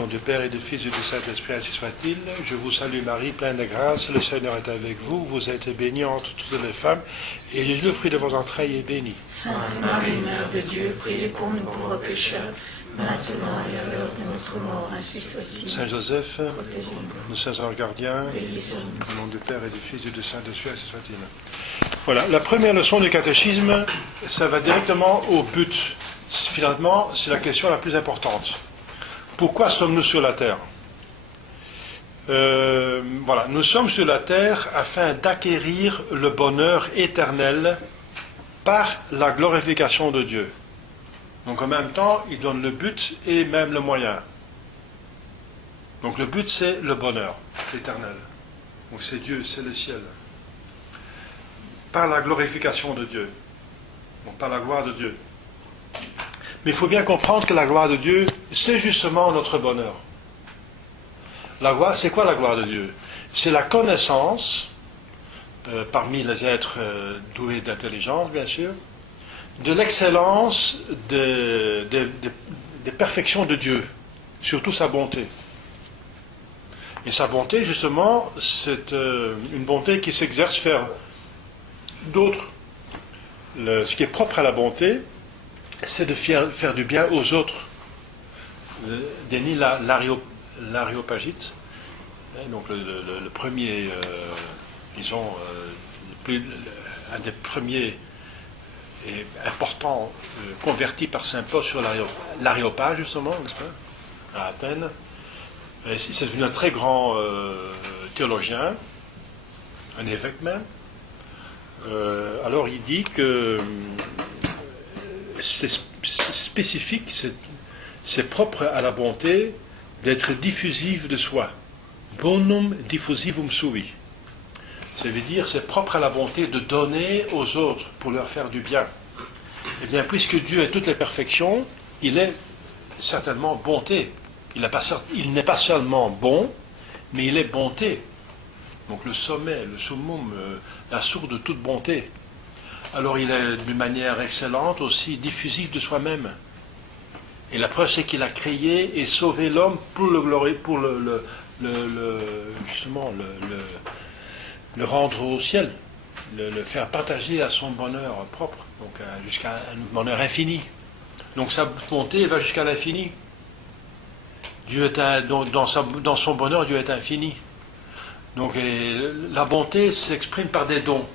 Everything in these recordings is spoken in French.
nom du Père et du Fils et du Saint-Esprit, ainsi soit-il. Je vous salue Marie, pleine de grâce, le Seigneur est avec vous. Vous êtes bénie entre toutes les femmes, et Jésus, le fruit de vos entrailles, est béni. Sainte Marie, Mère de Dieu, priez pour nous pauvres pécheurs, maintenant et à l'heure de notre mort, ainsi soit-il. Saint Joseph, Protégez-nous. nous saints anges gardiens, Bénissons-nous. au nom du Père et du Fils et du Saint-Esprit, ainsi soit-il. Voilà, la première leçon du catéchisme, ça va directement au but. Finalement, c'est la question la plus importante. Pourquoi sommes-nous sur la terre ? Voilà, nous sommes sur la terre afin d'acquérir le bonheur éternel par la glorification de Dieu. Donc en même temps, il donne le but et même le moyen. Donc le but, c'est le bonheur éternel. Donc c'est Dieu, c'est le ciel. Par la glorification de Dieu. Donc par la gloire de Dieu. Mais il faut bien comprendre que la gloire de Dieu, c'est justement notre bonheur. La gloire, c'est quoi la gloire de Dieu ? C'est la connaissance, parmi les êtres doués d'intelligence, bien sûr, de l'excellence des perfections de Dieu, surtout sa bonté. Et sa bonté, justement, c'est une bonté qui s'exerce vers d'autres. Ce qui est propre à la bonté, c'est de faire du bien aux autres. Denis l'Aréopagite, donc le premier, disons, un des premiers et importants convertis par saint Paul sur l'Aréopage, justement, n'est-ce pas, à Athènes. C'est devenu un très grand théologien, un évêque même. Alors il dit que c'est spécifique, c'est propre à la bonté d'être diffusive de soi. Bonum diffusivum sui. Ça veut dire c'est propre à la bonté de donner aux autres pour leur faire du bien. Eh bien, puisque Dieu est toutes les perfections, il est certainement bonté. Il n'est pas seulement bon, mais il est bonté. Donc le sommet, le summum, la source de toute bonté. Alors il est d'une manière excellente aussi diffusif de soi-même. Et la preuve c'est qu'il a créé et sauvé l'homme pour justement le rendre au ciel, le faire partager à son bonheur propre, donc jusqu'à un bonheur infini. Donc sa bonté va jusqu'à l'infini. Dieu est dans son bonheur, Dieu est infini. Donc la bonté s'exprime par des dons.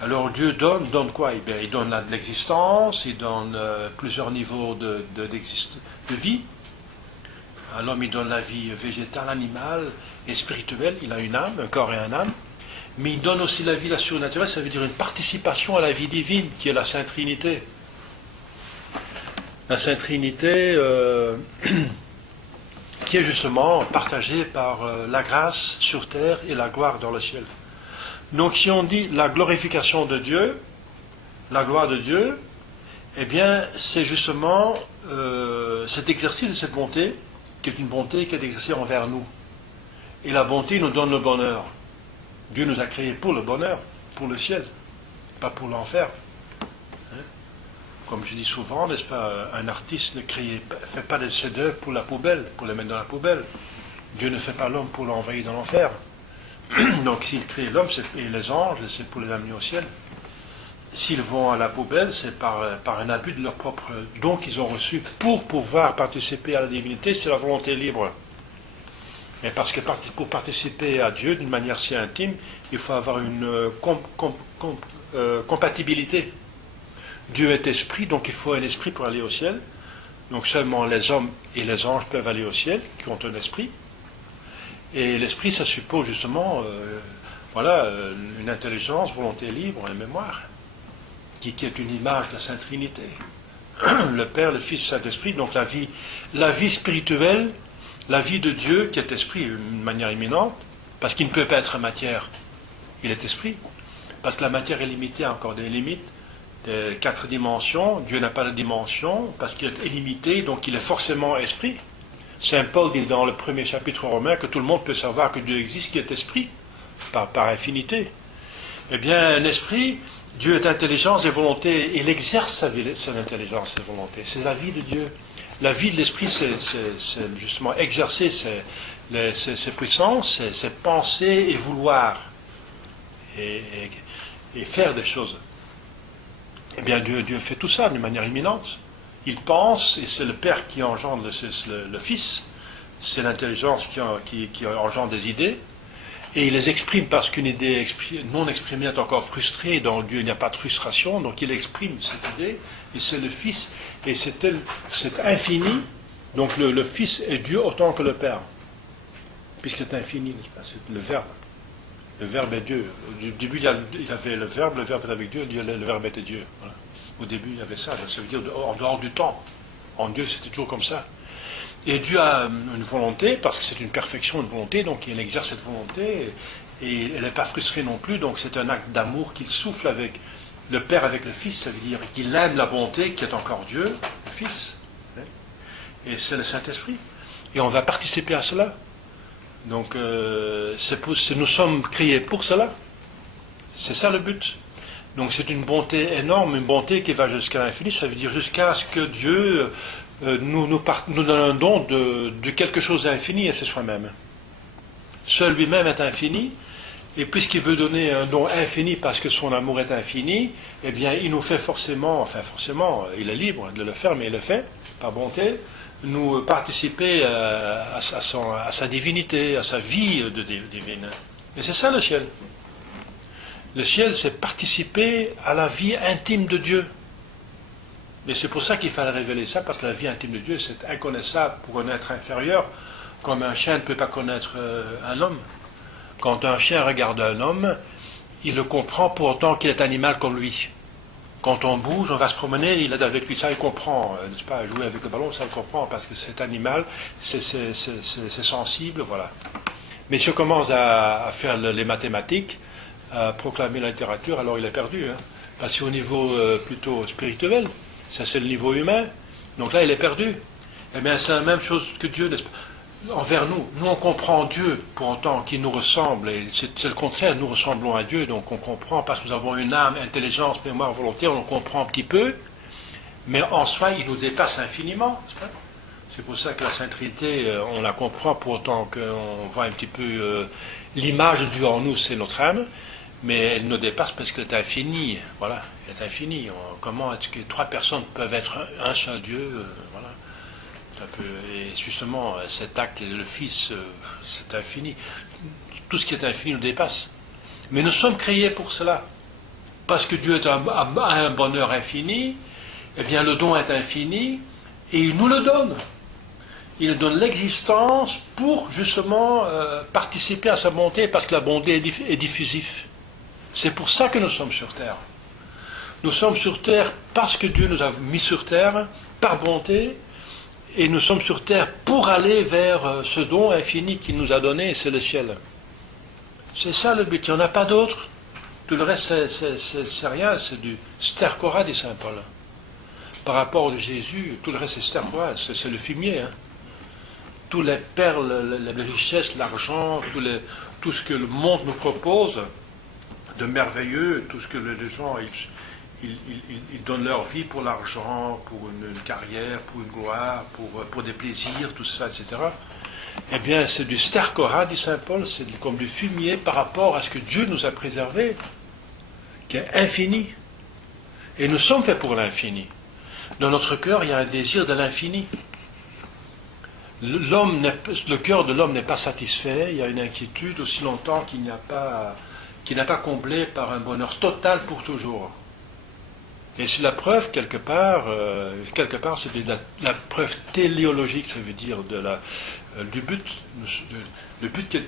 Alors Dieu donne quoi ? Il donne de l'existence, il donne plusieurs niveaux de vie. À l'homme, il donne la vie végétale, animale et spirituelle. Il a une âme, un corps et une âme. Mais il donne aussi la vie surnaturelle, ça veut dire une participation à la vie divine, qui est la Sainte Trinité. La Sainte Trinité, qui est justement partagée par la grâce sur terre et la gloire dans le ciel. Donc si on dit la glorification de Dieu, la gloire de Dieu, eh bien c'est justement cet exercice de cette bonté, qui est une bonté qui est exercée envers nous. Et la bonté nous donne le bonheur. Dieu nous a créés pour le bonheur, pour le ciel, pas pour l'enfer. Hein? Comme je dis souvent, n'est-ce pas, un artiste ne fait pas des chefs-d'œuvre pour la poubelle, pour les mettre dans la poubelle. Dieu ne fait pas l'homme pour l'envoyer dans l'enfer. Donc s'il crée l'homme et les anges, c'est pour les amener au ciel. S'ils vont à la poubelle, c'est par un abus de leur propre don qu'ils ont reçu pour pouvoir participer à la divinité, c'est la volonté libre. Mais parce que pour participer à Dieu d'une manière si intime, il faut avoir une compatibilité. Dieu est esprit, donc il faut un esprit pour aller au ciel. Donc seulement les hommes et les anges peuvent aller au ciel, qui ont un esprit. Et l'esprit, ça suppose justement une intelligence, volonté libre et mémoire, qui est une image de la Sainte Trinité. Le Père, le Fils, le Saint-Esprit, donc la vie spirituelle, la vie de Dieu qui est esprit d'une manière imminente, parce qu'il ne peut pas être matière, il est esprit, parce que la matière est limitée à encore des limites, des 4 dimensions, Dieu n'a pas de dimension, parce qu'il est illimité, donc il est forcément esprit. Saint Paul dit dans le premier chapitre romain que tout le monde peut savoir que Dieu existe, qui est esprit, par infinité. Eh bien, un esprit, Dieu est intelligence et volonté, il exerce son intelligence et volonté. C'est la vie de Dieu. La vie de l'esprit, c'est justement exercer ses puissances, ses pensées et vouloir, et faire des choses. Eh bien, Dieu fait tout ça d'une manière imminente. Il pense, et c'est le Père qui engendre le Fils, c'est l'intelligence qui engendre des idées, et il les exprime parce qu'une idée non exprimée est encore frustrée, et dans Dieu il n'y a pas de frustration, donc il exprime cette idée, et c'est le Fils, et c'est infini, donc le Fils est Dieu autant que le Père, puisqu'il est infini, n'est-ce pas, c'est le Verbe. Le Verbe est Dieu. Au début, il y avait le Verbe est avec Dieu, le Verbe était Dieu. Voilà. Au début, il y avait ça, ça veut dire en dehors du temps. En Dieu, c'était toujours comme ça. Et Dieu a une volonté, parce que c'est une perfection, une volonté, donc il exerce cette volonté, et elle n'est pas frustrée non plus, donc c'est un acte d'amour qu'il souffle avec le Père, avec le Fils, ça veut dire qu'il aime la bonté qui est encore Dieu, le Fils, et c'est le Saint-Esprit. Et on va participer à cela. Donc, nous sommes créés pour cela. C'est ça le but. Donc, c'est une bonté énorme, une bonté qui va jusqu'à l'infini. Ça veut dire jusqu'à ce que Dieu nous donne un don de quelque chose d'infini, et c'est soi-même. Seul lui-même est infini, et puisqu'il veut donner un don infini parce que son amour est infini, eh bien, il nous fait forcément, il est libre de le faire, mais il le fait, par bonté, nous participer à sa divinité, à sa vie divine. Et c'est ça le ciel. Le ciel, c'est participer à la vie intime de Dieu. Et c'est pour ça qu'il fallait révéler ça, parce que la vie intime de Dieu, c'est inconnaissable pour un être inférieur, comme un chien ne peut pas connaître un homme. Quand un chien regarde un homme, il le comprend pour autant qu'il est animal comme lui. Quand on bouge, on va se promener, il est avec lui, ça il comprend, n'est-ce pas, jouer avec le ballon, ça il comprend, parce que c'est animal, c'est sensible, voilà. Mais si on commence à faire les mathématiques, à proclamer la littérature, alors il est perdu, hein. Parce qu'au niveau plutôt spirituel, ça c'est le niveau humain, donc là il est perdu. Eh bien c'est la même chose que Dieu, n'est-ce pas, envers nous. Nous on comprend Dieu pour autant qu'il nous ressemble, et c'est le contraire, nous ressemblons à Dieu, donc on comprend parce que nous avons une âme, intelligence, mémoire, volonté, on comprend un petit peu, mais en soi il nous dépasse infiniment. C'est pour ça que la Sainte Trinité, on la comprend pour autant qu'on voit un petit peu l'image de Dieu en nous, c'est notre âme, mais elle nous dépasse parce qu'elle est infinie. Voilà, elle est infinie. Comment est-ce que trois personnes peuvent être un seul Dieu, voilà. Et justement, cet acte, le Fils, c'est infini. Tout ce qui est infini nous dépasse. Mais nous sommes créés pour cela. Parce que Dieu a un bonheur infini, eh bien le don est infini, et il nous le donne. Il nous donne l'existence pour justement participer à sa bonté, parce que la bonté est diffusive. C'est pour ça que nous sommes sur terre. Nous sommes sur terre parce que Dieu nous a mis sur terre, par bonté, et nous sommes sur terre pour aller vers ce don infini qu'il nous a donné, et c'est le ciel. C'est ça le but, il n'y en a pas d'autre. Tout le reste, c'est rien, c'est du stercora, dit Saint Paul. Par rapport à Jésus, tout le reste c'est stercora, c'est le fumier. Hein. Tous les perles, les richesses, l'argent, tout ce que le monde nous propose de merveilleux, tout ce que les gens... Ils donnent leur vie pour l'argent, pour une carrière, pour une gloire, pour des plaisirs, tout ça, etc. Eh bien, c'est du stercora, dit Saint Paul, c'est comme du fumier par rapport à ce que Dieu nous a préservé, qui est infini. Et nous sommes faits pour l'infini. Dans notre cœur, il y a un désir de l'infini. Le cœur de l'homme n'est pas satisfait, il y a une inquiétude aussi longtemps qu'il n'a pas comblé par un bonheur total pour toujours. Et c'est la preuve, quelque part c'est la preuve téléologique, ça veut dire du but, le but qui est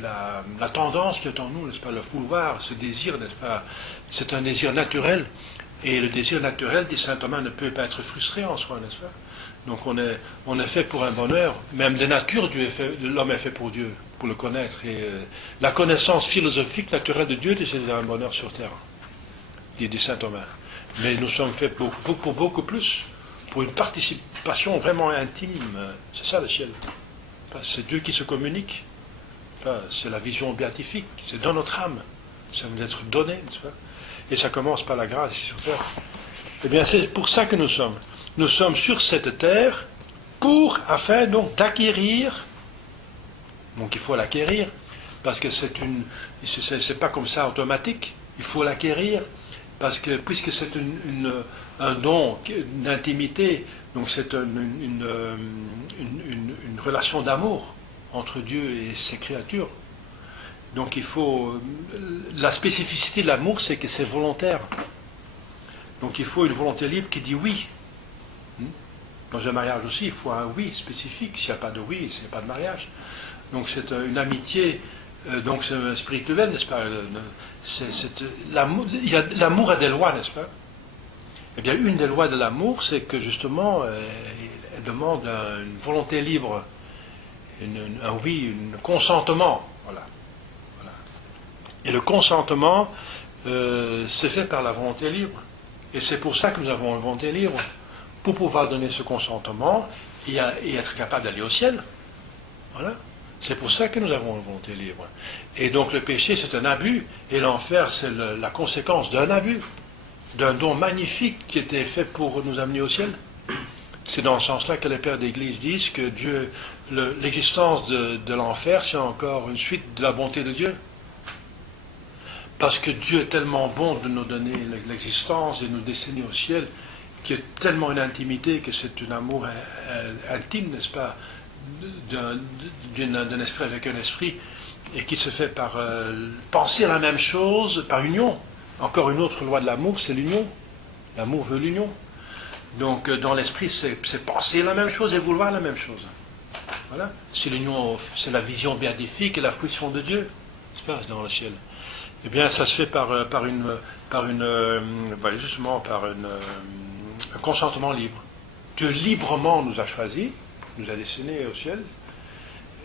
la tendance qui est en nous, n'est-ce pas, le vouloir, ce désir, n'est-ce pas, c'est un désir naturel, et le désir naturel, dit saint Thomas, ne peut pas être frustré en soi, n'est-ce pas? Donc on est fait pour un bonheur, même de nature, l'homme est fait pour Dieu, pour le connaître, et la connaissance philosophique naturelle de Dieu, c'est un bonheur sur terre, dit saint Thomas. Mais nous sommes faits pour beaucoup plus, pour une participation vraiment intime. C'est ça le ciel. C'est Dieu qui se communique. C'est la vision béatifique. C'est dans notre âme. Ça nous être donné. Et ça commence par la grâce sur terre. Eh bien, c'est pour ça que nous sommes. Nous sommes sur cette terre afin donc d'acquérir, donc il faut l'acquérir, parce que c'est pas comme ça automatique, il faut l'acquérir, parce que puisque c'est un don d'intimité, donc c'est une relation d'amour entre Dieu et ses créatures. Donc il faut, la spécificité de l'amour, c'est que c'est volontaire. Donc il faut une volonté libre qui dit oui. Dans un mariage aussi, il faut un oui spécifique. S'il n'y a pas de oui, il n'y a pas de mariage. Donc c'est une amitié, donc c'est spirituel, n'est-ce pas? L'amour a des lois, n'est-ce pas? Eh bien, une des lois de l'amour, c'est que justement, elle demande une volonté libre, un oui, un consentement. Voilà. Et le consentement, c'est fait par la volonté libre. Et c'est pour ça que nous avons une volonté libre, pour pouvoir donner ce consentement et être capable d'aller au ciel. Voilà. C'est pour ça que nous avons une volonté libre. Et donc le péché, c'est un abus, et l'enfer, c'est la conséquence d'un abus, d'un don magnifique qui était fait pour nous amener au ciel. C'est dans ce sens-là que les pères d'Église disent que Dieu, l'existence de l'enfer, c'est encore une suite de la bonté de Dieu. Parce que Dieu est tellement bon de nous donner l'existence et de nous destiner au ciel, qu'il y a tellement une intimité que c'est un amour intime, n'est-ce pas, d'un esprit avec un esprit, et qui se fait par penser à la même chose, par union. Encore une autre loi de l'amour, c'est l'union. L'amour veut l'union. Donc dans l'esprit, c'est penser la même chose et vouloir la même chose. Voilà. C'est l'union, c'est la vision béatifique et la fruition de Dieu, qui se passe dans le ciel. Eh bien, ça se fait par un consentement libre. Dieu librement nous a choisis, nous a destinés au ciel,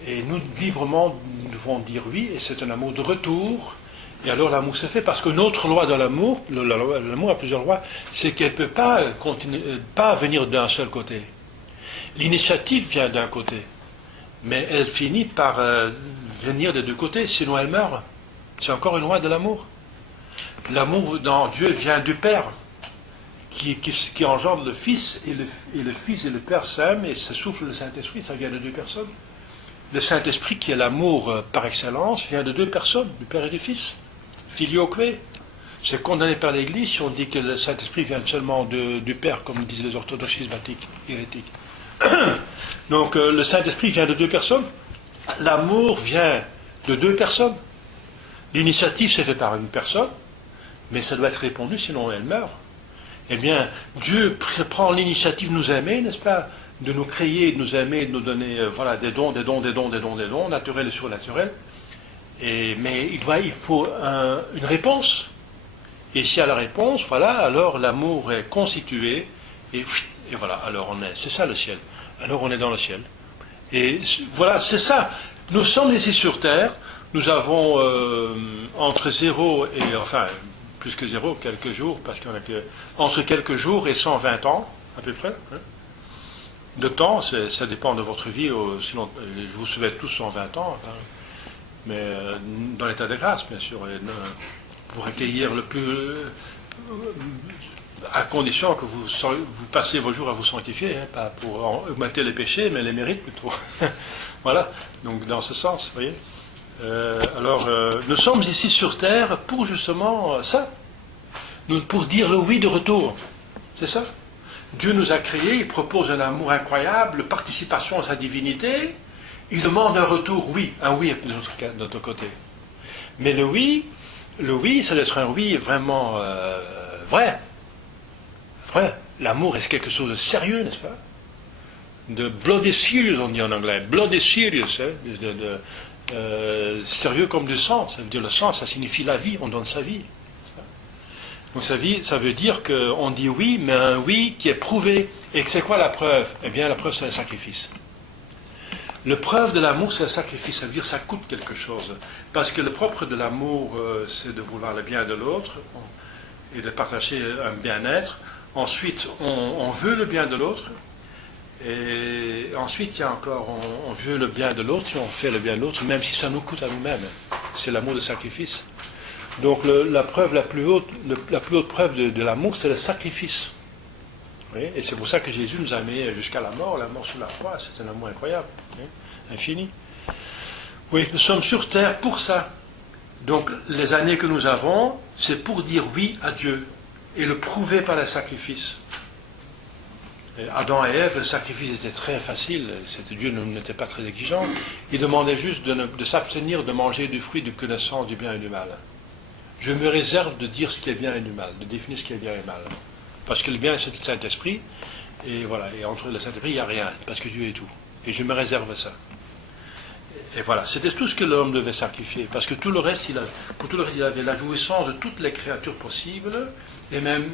et nous librement nous devons dire oui, et c'est un amour de retour. Et alors l'amour se fait, parce qu'une autre loi de l'amour, l'amour a plusieurs lois, c'est qu'elle ne peut pas venir d'un seul côté. L'initiative vient d'un côté, mais elle finit par venir des deux côtés, sinon elle meurt. C'est encore une loi de l'amour. L'amour dans Dieu vient du Père, qui engendre le Fils, et le Fils et le Père s'aiment, et ça souffle le Saint-Esprit, ça vient de deux personnes. Le Saint-Esprit, qui est l'amour par excellence, vient de deux personnes, du Père et du Fils. Filioque. C'est condamné par l'Église si on dit que le Saint-Esprit vient seulement du Père, comme disent les orthodoxes schismatiques, hérétiques. Donc le Saint-Esprit vient de deux personnes. L'amour vient de deux personnes. L'initiative s'est faite par une personne, mais ça doit être répondu, sinon elle meurt. Eh bien, Dieu prend l'initiative de nous aimer, n'est-ce pas? De nous créer, de nous aimer, de nous donner des dons, naturels et surnaturels. Mais il faut une réponse. Et s'il y a la réponse, voilà, alors l'amour est constitué, et voilà, alors c'est ça le ciel. Alors on est dans le ciel. Et voilà, c'est ça. Nous sommes ici sur terre. Nous avons entre 0 et, enfin, plus que 0, quelques jours, parce qu'on a entre quelques jours et 120 ans, à peu près. Hein. De temps, ça dépend de votre vie, sinon vous serez tous 120 ans, enfin, mais dans l'état de grâce, bien sûr, et, pour accueillir le plus, à condition que vous passez vos jours à vous sanctifier, hein, pas pour augmenter les péchés, mais les mérites plutôt. Voilà, donc dans ce sens, vous voyez. Nous sommes ici sur terre pour justement ça, pour dire le oui de retour. C'est ça. Dieu nous a créés, il propose un amour incroyable, participation à sa divinité, il demande un retour, oui, un oui de notre côté. Mais le oui, ça doit être un oui vraiment vrai. Vrai. L'amour est quelque chose de sérieux, n'est-ce pas? De bloody serious, on dit en anglais. Bloody serious, hein, sérieux comme du sang. Ça veut dire le sang, ça signifie la vie, on donne sa vie. Donc sa vie, ça veut dire qu'on dit oui, mais un oui qui est prouvé. Et c'est quoi la preuve? Eh bien, la preuve, c'est le sacrifice. Le preuve de l'amour, c'est le sacrifice. Ça veut dire que ça coûte quelque chose. Parce que le propre de l'amour, c'est de vouloir le bien de l'autre et de partager un bien-être. Ensuite, on veut le bien de l'autre. Et ensuite, il y a encore, on veut le bien de l'autre et on fait le bien de l'autre, même si ça nous coûte à nous-mêmes. C'est l'amour de sacrifice. Donc la preuve la plus haute preuve de l'amour, c'est le sacrifice. Oui, et c'est pour ça que Jésus nous a amenés jusqu'à la mort sur la croix, c'est un amour incroyable, infini. Oui, nous sommes sur terre pour ça. Donc les années que nous avons, c'est pour dire oui à Dieu et le prouver par le sacrifice. Et Adam et Ève, le sacrifice était très facile, Dieu n'était pas très exigeant, il demandait juste de s'abstenir de manger du fruit de connaissance du bien et du mal. Je me réserve de dire ce qui est bien et du mal, de définir ce qui est bien et mal. Parce que le bien, c'est le Saint-Esprit, et voilà, et entre le Saint-Esprit, il n'y a rien, parce que Dieu est tout. Et je me réserve ça. Et voilà, c'était tout ce que l'homme devait sacrifier, parce que pour tout le reste, il avait la jouissance de toutes les créatures possibles, et même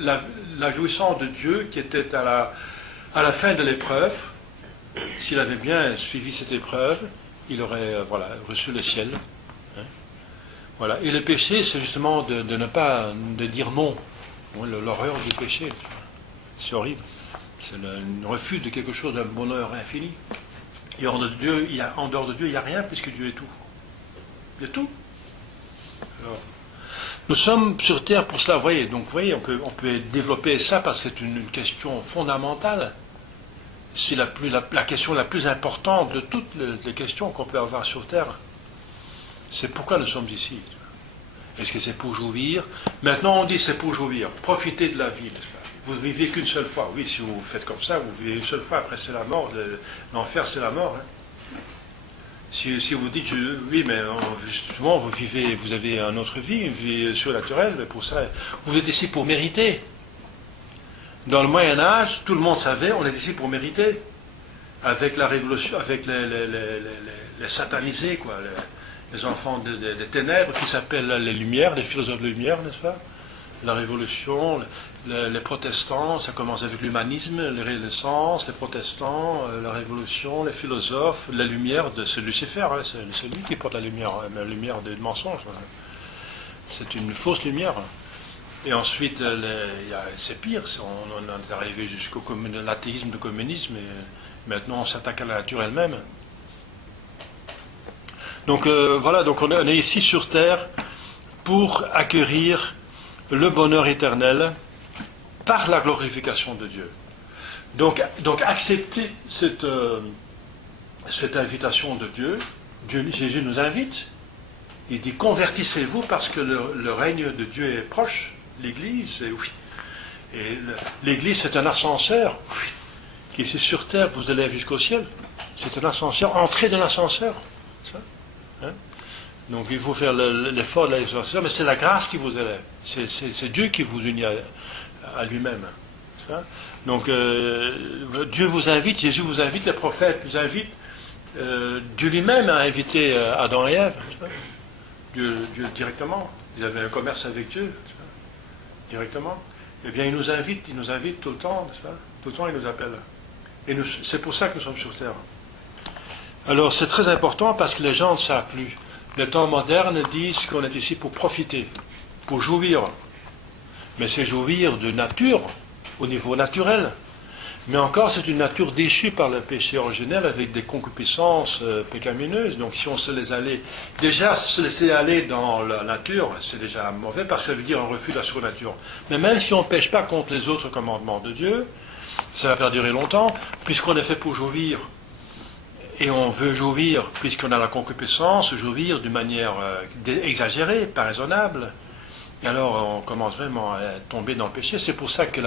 la jouissance de Dieu qui était à la fin de l'épreuve. S'il avait bien suivi cette épreuve, il aurait reçu le ciel. Hein. Voilà. Et le péché, c'est justement de ne pas de dire non. L'horreur du péché, c'est horrible. C'est le refus de quelque chose d'un bonheur infini. Et en dehors de Dieu, il n'y a rien puisque Dieu est tout. Il est tout. Alors, nous sommes sur terre pour cela, vous voyez. Donc, vous voyez, on peut développer ça parce que c'est une question fondamentale. C'est la question la plus importante de toutes les questions qu'on peut avoir sur terre. C'est pourquoi nous sommes ici. Est-ce que c'est pour jouir? Maintenant, on dit c'est pour jouir. Profitez de la vie, n'est-ce pas? Vous ne vivez qu'une seule fois. Oui, si vous faites comme ça, vous vivez une seule fois. Après, c'est la mort. L'enfer, c'est la mort. Hein. Si vous dites, oui, mais justement, vous avez une autre vie, une vie surnaturelle, mais pour ça, vous êtes ici pour mériter. Dans le Moyen-Âge, tout le monde savait, on est ici pour mériter. Avec la révolution, avec les satanisés, quoi. Les enfants des ténèbres qui s'appellent les Lumières, les philosophes de Lumière, n'est-ce pas? La Révolution, les protestants, ça commence avec l'humanisme, les Renaissances, les protestants, la Révolution, les philosophes, la lumière c'est Lucifer, hein, c'est lui qui porte la lumière des mensonges. Hein. C'est une fausse lumière. Et ensuite, c'est pire, on est arrivé jusqu'au l'athéisme, le communisme, et maintenant on s'attaque à la nature elle-même. Donc donc on est ici sur terre pour acquérir le bonheur éternel par la glorification de Dieu. Donc accepter cette invitation de Dieu. Jésus nous invite. Il dit convertissez-vous parce que le règne de Dieu est proche. L'Église, oui. Et l'Église, c'est un ascenseur oui, qui, ici sur terre, vous élève jusqu'au ciel. C'est un ascenseur, entrez dans l'ascenseur. Hein? Donc il faut faire l'effort de l'ascenseur, mais c'est la grâce qui vous élève. C'est Dieu qui vous unit à lui-même. Hein? Donc Dieu vous invite, Jésus vous invite, les prophètes vous invitent. Dieu lui-même a invité Adam et Ève. Dieu directement. Ils avaient un commerce avec Dieu. Directement, eh bien il nous invite tout le temps, n'est-ce pas? Tout le temps il nous appelle. Et c'est pour ça que nous sommes sur terre. Alors c'est très important parce que les gens ne savent plus. Les temps modernes disent qu'on est ici pour profiter, pour jouir. Mais c'est jouir de nature, au niveau naturel. Mais encore c'est une nature déchue par le péché originel avec des concupiscences pécamineuses. Donc si on se laisse aller, déjà se laisser aller dans la nature, c'est déjà mauvais parce que ça veut dire un refus de la surnature. Mais même si on ne pêche pas contre les autres commandements de Dieu, ça va perdurer longtemps, puisqu'on est fait pour jouir. Et on veut jouir, puisqu'on a la concupiscence, jouir d'une manière exagérée, pas raisonnable. Et alors on commence vraiment à tomber dans le péché. C'est pour ça que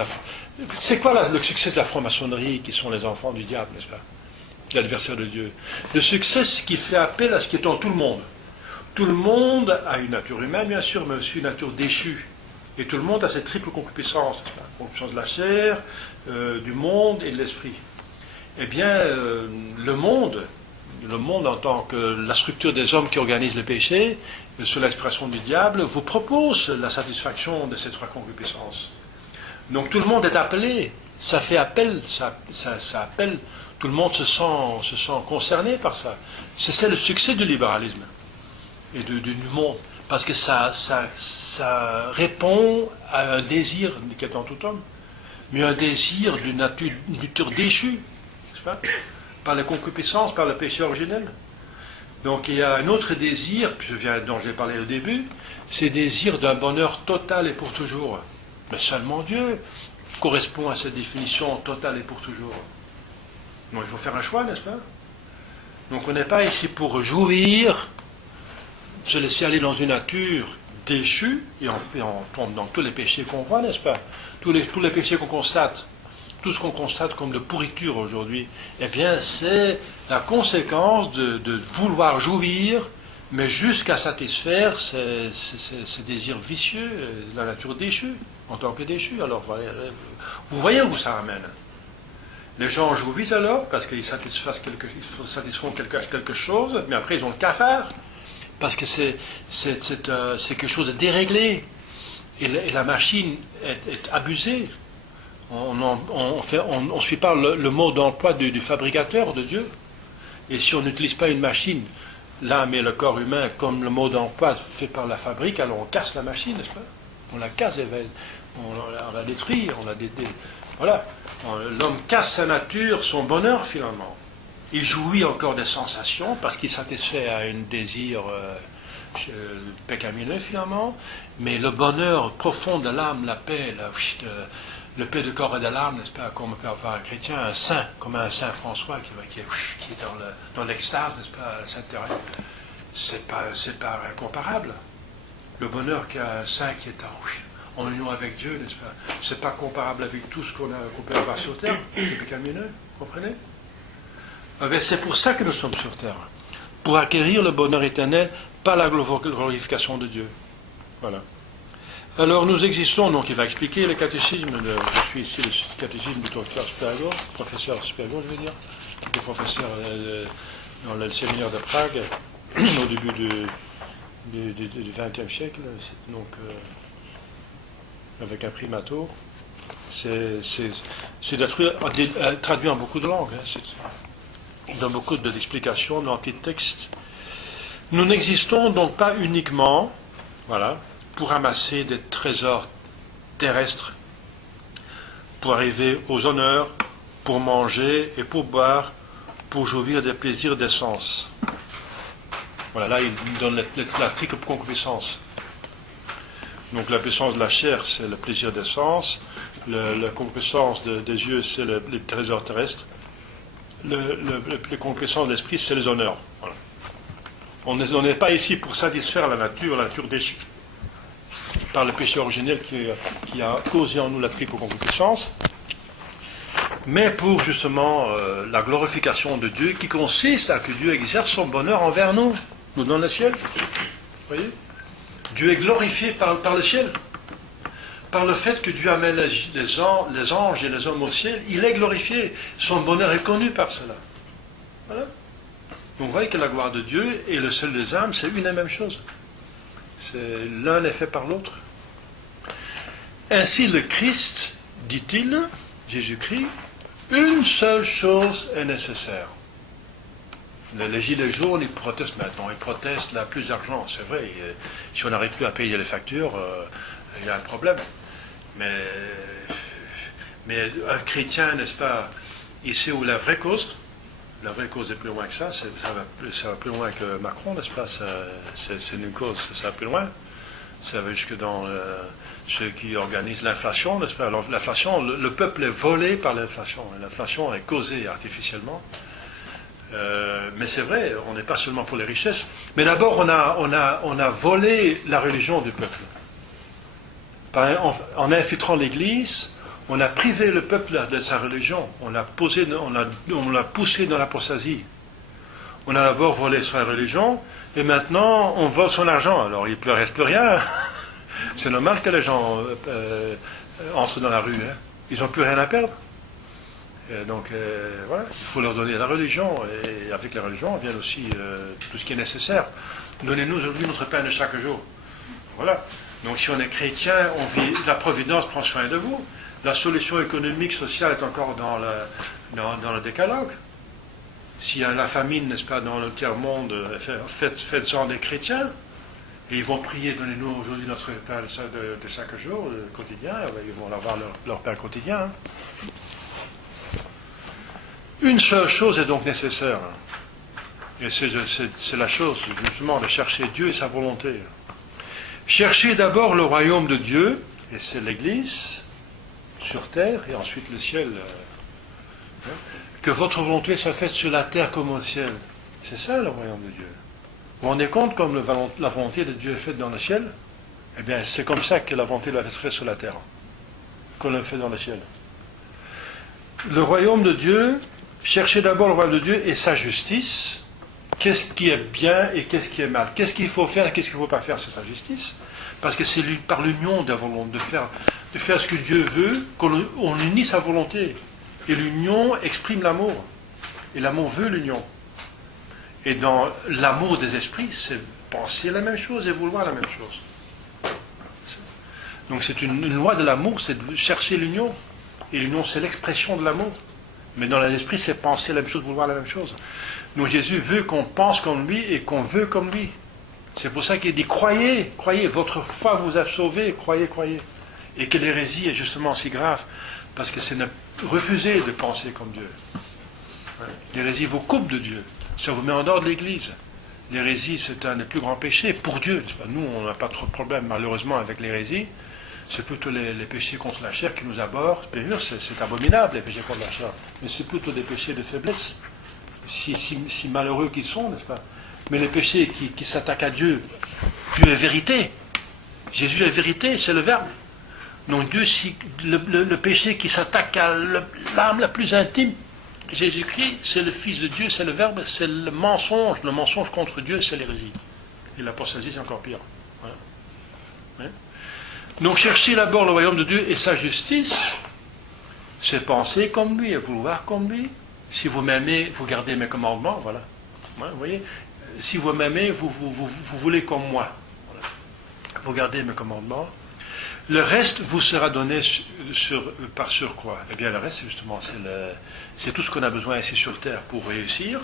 c'est quoi le succès de la franc-maçonnerie qui sont les enfants du diable, n'est-ce pas? L'adversaire de Dieu. Le succès, c'est ce qui fait appel à ce qui est en tout le monde. Tout le monde a une nature humaine, bien sûr, mais aussi une nature déchue. Et tout le monde a cette triple concupiscence, n'est-ce pas? Concupiscence de la chair, du monde et de l'esprit. Eh bien, le monde en tant que la structure des hommes qui organisent le péché, sous l'inspiration du diable, vous propose la satisfaction de ces trois concupiscences. Donc tout le monde est appelé, ça fait appel, ça appelle, tout le monde se sent concerné par ça. C'est le succès du libéralisme et du monde, parce que ça répond à un désir qui est en tout homme, mais un désir d'une nature déchue, n'est-ce pas? Par la concupiscence, par le péché originel. Donc il y a un autre désir, dont j'ai parlé au début, c'est le désir d'un bonheur total et pour toujours. Mais seulement Dieu correspond à cette définition totale et pour toujours. Donc il faut faire un choix, n'est-ce pas? Donc on n'est pas ici pour jouir, se laisser aller dans une nature déchue, et on tombe dans tous les péchés qu'on voit, n'est-ce pas? Tous les péchés qu'on constate, tout ce qu'on constate comme de pourriture aujourd'hui, eh bien c'est la conséquence de vouloir jouir, mais jusqu'à satisfaire ces désirs vicieux, la nature déchue, en tant que déchue. Alors vous voyez où ça ramène. Les gens jouissent alors, parce qu'ils satisfont quelque chose, mais après ils ont le cafard, parce que c'est quelque chose de déréglé, et la machine est abusée. On ne suit pas le mot d'emploi du fabricateur de Dieu. Et si on n'utilise pas une machine, l'âme et le corps humain, comme le mot d'emploi fait par la fabrique, alors on casse la machine, n'est-ce pas? On la casse, on la détruit, voilà. L'homme casse sa nature, son bonheur finalement. Il jouit encore des sensations parce qu'il satisfait à un désir pécamineux finalement, mais le bonheur profond de l'âme, la paix, le paix de corps et de l'âme, n'est-ce pas, comme on peut avoir un chrétien, un saint, comme un saint François qui est dans l'extase, n'est-ce pas, à l'intérieur, c'est pas incomparable. Le bonheur qu'a un saint qui est en union avec Dieu, n'est-ce pas, c'est pas comparable avec tout ce qu'on peut avoir sur terre, c'est pécamineux, vous comprenez? C'est pour ça que nous sommes sur terre, pour acquérir le bonheur éternel par la glorification de Dieu. Voilà. Alors nous existons, donc il va expliquer le catéchisme, je suis ici le catéchisme du professeur Spergo, je veux dire, qui était professeur dans le séminaire de Prague au début du XXe siècle, donc avec un primato. C'est traduit en beaucoup de langues, dans beaucoup d'explications, dans petits textes. Nous n'existons donc pas uniquement, voilà, pour amasser des trésors terrestres, pour arriver aux honneurs, pour manger et pour boire, pour jouir des plaisirs des sens. Voilà, là il nous donne la stricte concupiscence. Donc la puissance de la chair, c'est le plaisir des sens, la concupiscence des yeux, c'est les trésors terrestres, la concupiscence de l'esprit, c'est les honneurs. Voilà. On n'est pas ici pour satisfaire la nature déchue par le péché originel qui a causé en nous la triple concupiscence, mais pour justement la glorification de Dieu, qui consiste à que Dieu exerce son bonheur envers nous dans le ciel. Vous voyez, Dieu est glorifié par le ciel. Par le fait que Dieu amène les anges et les hommes au ciel, il est glorifié. Son bonheur est connu par cela. Voilà. Donc vous voyez que la gloire de Dieu et le ciel des âmes, c'est une et même chose. L'un est fait par l'autre. Ainsi le Christ, dit-il, Jésus-Christ, une seule chose est nécessaire. Les gilets jaunes, ils protestent maintenant, ils protestent là, plus d'argent, c'est vrai. Si on n'arrive plus à payer les factures, il y a un problème. Mais un chrétien, n'est-ce pas, il sait où la vraie cause est plus loin que ça, ça va plus loin que Macron, n'est-ce pas, c'est une cause, ça va plus loin. Ça va jusque dans ceux qui organisent l'inflation, n'est-ce pas. Alors, l'inflation, le peuple est volé par l'inflation, et l'inflation est causée artificiellement. Mais c'est vrai, on n'est pas seulement pour les richesses, mais d'abord on a volé la religion du peuple. En infiltrant l'Église, on a privé le peuple de sa religion, on l'a poussé dans l'apostasie. On a d'abord volé sa religion, et maintenant on vole son argent. Alors il ne reste plus rien. C'est normal que les gens entrent dans la rue. Hein. Ils n'ont plus rien à perdre. Donc voilà, il faut leur donner la religion, et avec la religion vient aussi tout ce qui est nécessaire. Donnez-nous aujourd'hui notre pain de chaque jour. Voilà. Donc si on est chrétien, on vit, la providence prend soin de vous. La solution économique, sociale est encore dans le décalogue. S'il y a la famine, n'est-ce pas, dans le tiers-monde, faites-en des chrétiens, et ils vont prier, donnez-nous aujourd'hui notre pain de chaque jour, quotidien, ils vont avoir leur pain quotidien. Hein. Une seule chose est donc nécessaire, et c'est la chose, justement, de chercher Dieu et sa volonté. Cherchez d'abord le royaume de Dieu, et c'est l'Église, sur terre et ensuite le ciel. Que votre volonté soit faite sur la terre comme au ciel. C'est ça le royaume de Dieu. Vous vous rendez compte comme la volonté de Dieu est faite dans le ciel? Eh bien, c'est comme ça que la volonté doit être faite sur la terre, qu'on le fait dans le ciel. Le royaume de Dieu, cherchez d'abord le royaume de Dieu et sa justice. Qu'est-ce qui est bien et qu'est-ce qui est mal? Qu'est-ce qu'il faut faire et qu'est-ce qu'il ne faut pas faire? C'est sa justice. Parce que c'est par l'union de la volonté, de faire ce que Dieu veut, qu'on unit sa volonté. Et l'union exprime l'amour. Et l'amour veut l'union. Et dans l'amour des esprits, c'est penser la même chose et vouloir la même chose. Donc c'est une loi de l'amour, c'est de chercher l'union. Et l'union, c'est l'expression de l'amour. Mais dans l'esprit, c'est penser la même chose, vouloir la même chose. Donc Jésus veut qu'on pense comme lui et qu'on veut comme lui. C'est pour ça qu'il dit, croyez, croyez, votre foi vous a sauvé, croyez, croyez. Et que l'hérésie est justement si grave, parce que c'est refuser de penser comme Dieu. L'hérésie vous coupe de Dieu, ça vous met en dehors de l'Église. L'hérésie, c'est un des plus grands péchés pour Dieu. Nous, on n'a pas trop de problème, malheureusement, avec l'hérésie. C'est plutôt les péchés contre la chair qui nous abordent. Bien sûr, c'est abominable, les péchés contre la chair. Mais c'est plutôt des péchés de faiblesse. Si malheureux qu'ils sont, n'est-ce pas? Mais les péchés qui s'attaquent à Dieu, Dieu est vérité. Jésus est vérité, c'est le Verbe. Donc Dieu, le péché qui s'attaque à l'âme la plus intime, Jésus-Christ, c'est le Fils de Dieu, c'est le Verbe, c'est le mensonge. Le mensonge contre Dieu, c'est l'hérésie. Et l'apostasie, c'est encore pire. Voilà. Ouais. Donc chercher d'abord le royaume de Dieu et sa justice, c'est penser comme lui et vouloir comme lui. Si vous m'aimez, vous gardez mes commandements, voilà. Ouais, vous voyez, si vous m'aimez, vous voulez comme moi. Voilà. Vous gardez mes commandements. Le reste vous sera donné par surcroît. Eh bien, le reste, justement, c'est tout ce qu'on a besoin ici sur terre pour réussir,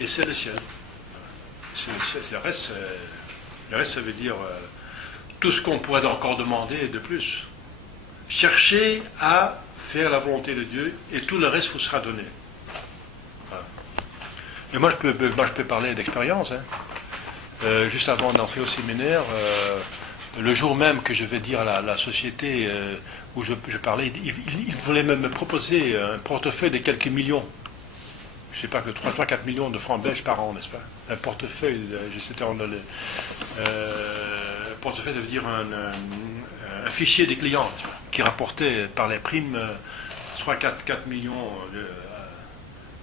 et c'est le ciel. Le reste, ça veut dire tout ce qu'on pourrait encore demander et de plus. Cherchez à faire la volonté de Dieu, et tout le reste vous sera donné. Voilà. Et moi, je peux parler d'expérience. Juste avant d'entrer au séminaire, le jour même que je vais dire à la société où je parlais, il voulait me proposer un portefeuille de quelques millions. Je ne sais pas, que 3-4 millions de francs belges par an, n'est-ce pas? Un portefeuille, portefeuille, ça veut dire un fichier des clients, qui rapportait par les primes 3-4 millions,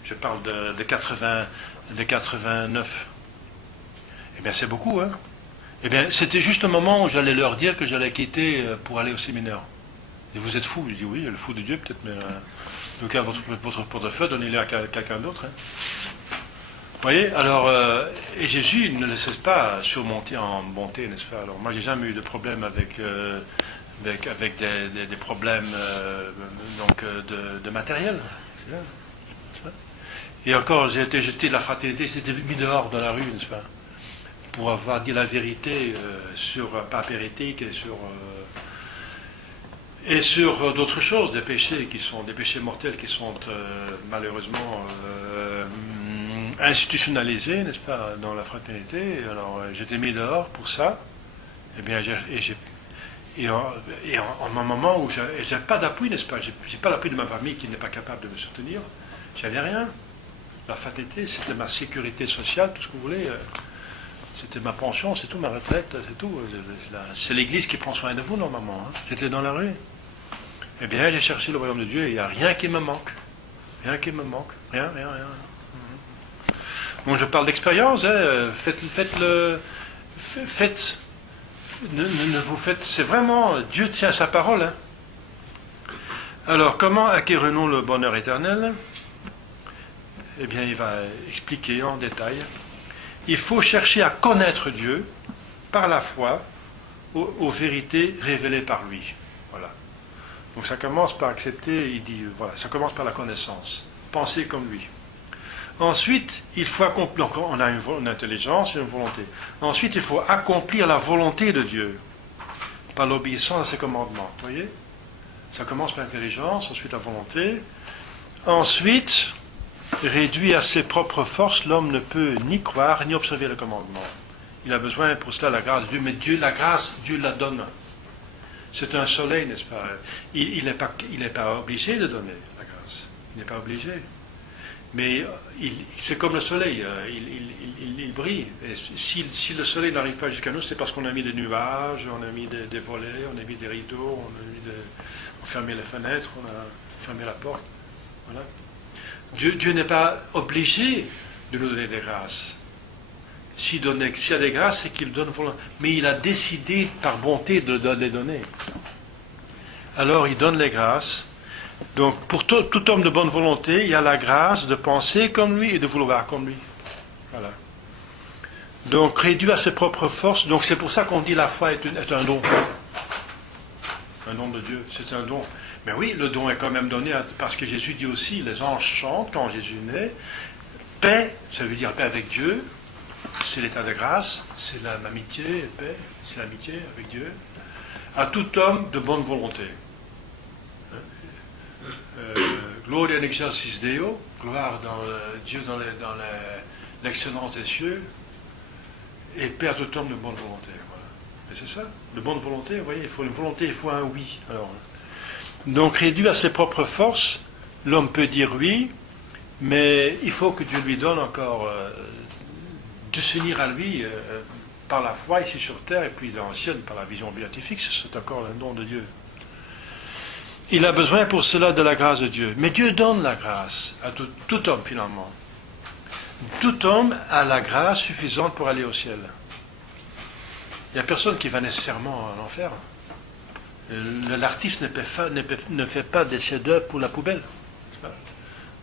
je parle de 89. Eh bien, c'est beaucoup, hein? Eh bien, c'était juste le moment où j'allais leur dire que j'allais quitter pour aller au séminaire. Et vous êtes fous? Je dis oui, le fou de Dieu peut-être, mais donc votre portefeuille, donnez-le à quelqu'un d'autre. Hein. Vous voyez? Alors, et Jésus ne le laisse pas surmonter en bonté, n'est-ce pas? Alors, moi, j'ai jamais eu de problème avec des problèmes de matériel. Et encore, j'ai été jeté de la fraternité, j'étais mis dehors dans la rue, n'est-ce pas? Pour avoir dit la vérité sur pape hérétique et sur d'autres choses, des péchés qui sont des péchés mortels qui sont malheureusement institutionnalisés, n'est-ce pas, dans la fraternité. Alors j'étais mis dehors pour ça. Eh bien, en un moment où j'ai pas d'appui, n'est-ce pas, j'ai pas l'appui de ma famille qui n'est pas capable de me soutenir. J'avais rien. La fraternité, c'était ma sécurité sociale, tout ce que vous voulez. C'était ma pension, c'est tout, ma retraite, c'est tout. C'est l'Église qui prend soin de vous, normalement. Hein. J'étais dans la rue. Eh bien, j'ai cherché le royaume de Dieu et il n'y a rien qui me manque. Rien qui me manque. Rien. Donc, je parle d'expérience. Hein. C'est vraiment, Dieu tient sa parole. Hein. Alors, comment acquérirons-nous le bonheur éternel? Eh bien, il va expliquer en détail. Il faut chercher à connaître Dieu par la foi aux vérités révélées par lui. Voilà. Donc ça commence par accepter, il dit, voilà, ça commence par la connaissance. Penser comme lui. Ensuite, il faut accomplir, donc on a une intelligence et une volonté. Ensuite, il faut accomplir la volonté de Dieu par l'obéissance à ses commandements. Vous voyez? Ça commence par l'intelligence, ensuite la volonté. Ensuite, réduit à ses propres forces, l'homme ne peut ni croire ni observer le commandement. Il a besoin pour cela de la grâce de Dieu, mais la grâce, Dieu la donne. C'est un soleil, n'est-ce pas? Il n'est pas obligé de donner la grâce. Il n'est pas obligé. Mais c'est comme le soleil, il brille. Et si le soleil n'arrive pas jusqu'à nous, c'est parce qu'on a mis des nuages, on a mis des volets, on a mis des rideaux, on a fermé les fenêtres, on a fermé la porte. Voilà. Dieu n'est pas obligé de nous donner des grâces. S'il y a des grâces, c'est qu'il donne volontairement. Mais il a décidé par bonté de les donner. Alors il donne les grâces. Donc pour tout homme de bonne volonté, il y a la grâce de penser comme lui et de vouloir comme lui. Voilà. Donc réduit à ses propres forces. Donc c'est pour ça qu'on dit la foi est un don. Un don de Dieu, c'est un don. Mais oui, le don est quand même donné parce que Jésus dit aussi, les anges chantent quand Jésus naît. Paix, ça veut dire paix avec Dieu. C'est l'état de grâce, c'est l'amitié, paix, c'est l'amitié avec Dieu. À tout homme de bonne volonté. Gloria in excelsis Deo, gloire dans Dieu dans l'excellence des cieux, et paix à tout homme de bonne volonté. Voilà. Et c'est ça, de bonne volonté, vous voyez, il faut une volonté, il faut un oui. Alors, donc réduit à ses propres forces, l'homme peut dire oui, mais il faut que Dieu lui donne encore de s'unir à lui par la foi ici sur terre, et puis dans le ciel par la vision béatifique, c'est encore un don de Dieu. Il a besoin pour cela de la grâce de Dieu. Mais Dieu donne la grâce à tout homme finalement. Tout homme a la grâce suffisante pour aller au ciel. Il n'y a personne qui va nécessairement en enfer. L'artiste ne fait pas des chefs-d'œuvre pour la poubelle.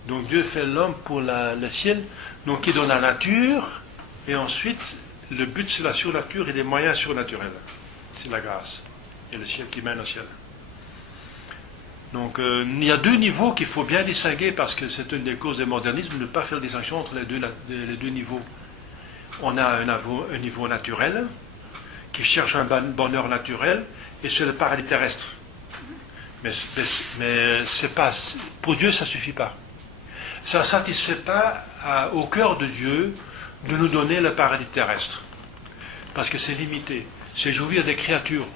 Donc Dieu fait l'homme pour le ciel. Donc il donne la nature. Et ensuite, le but c'est la surnature et des moyens surnaturels. C'est la grâce. Et le ciel qui mène au ciel. Donc il y a deux niveaux qu'il faut bien distinguer parce que c'est une des causes du modernisme de ne pas faire la distinction entre les deux niveaux. On a un niveau naturel qui cherche un bonheur naturel et c'est le paradis terrestre. Mais c'est pas, pour Dieu ça ne suffit pas. Ça ne satisfait pas au cœur de Dieu de nous donner le paradis terrestre. Parce que c'est limité. C'est jouir des créatures.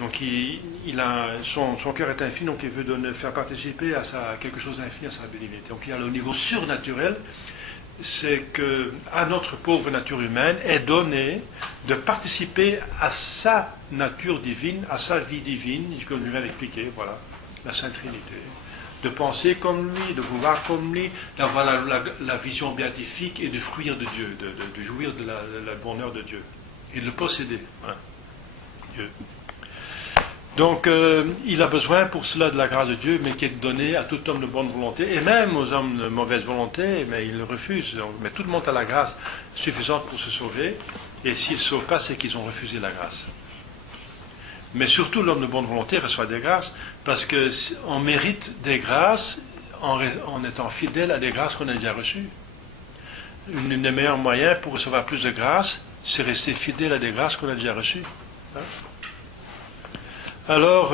Donc son cœur est infini, donc il veut faire participer à quelque chose d'infini, à sa bénédiction. Donc il y a le niveau surnaturel, c'est que à notre pauvre nature humaine est donné de participer à sa nature divine, à sa vie divine, comme je viens d'expliquer, voilà, la Sainte Trinité. De penser comme lui, de vouloir comme lui, d'avoir la vision béatifique et de fruire de Dieu, de jouir de la bonheur de Dieu et de le posséder. Voilà. Dieu. Donc, il a besoin pour cela de la grâce de Dieu, mais qui est donnée à tout homme de bonne volonté, et même aux hommes de mauvaise volonté, mais ils le refusent. Donc, mais tout le monde a la grâce suffisante pour se sauver, et s'ils ne se sauvent pas, c'est qu'ils ont refusé la grâce. Mais surtout, l'homme de bonne volonté reçoit des grâces, parce qu'on mérite des grâces en étant fidèle à des grâces qu'on a déjà reçues. Un des meilleurs moyens pour recevoir plus de grâces, c'est rester fidèle à des grâces qu'on a déjà reçues. Hein? Alors,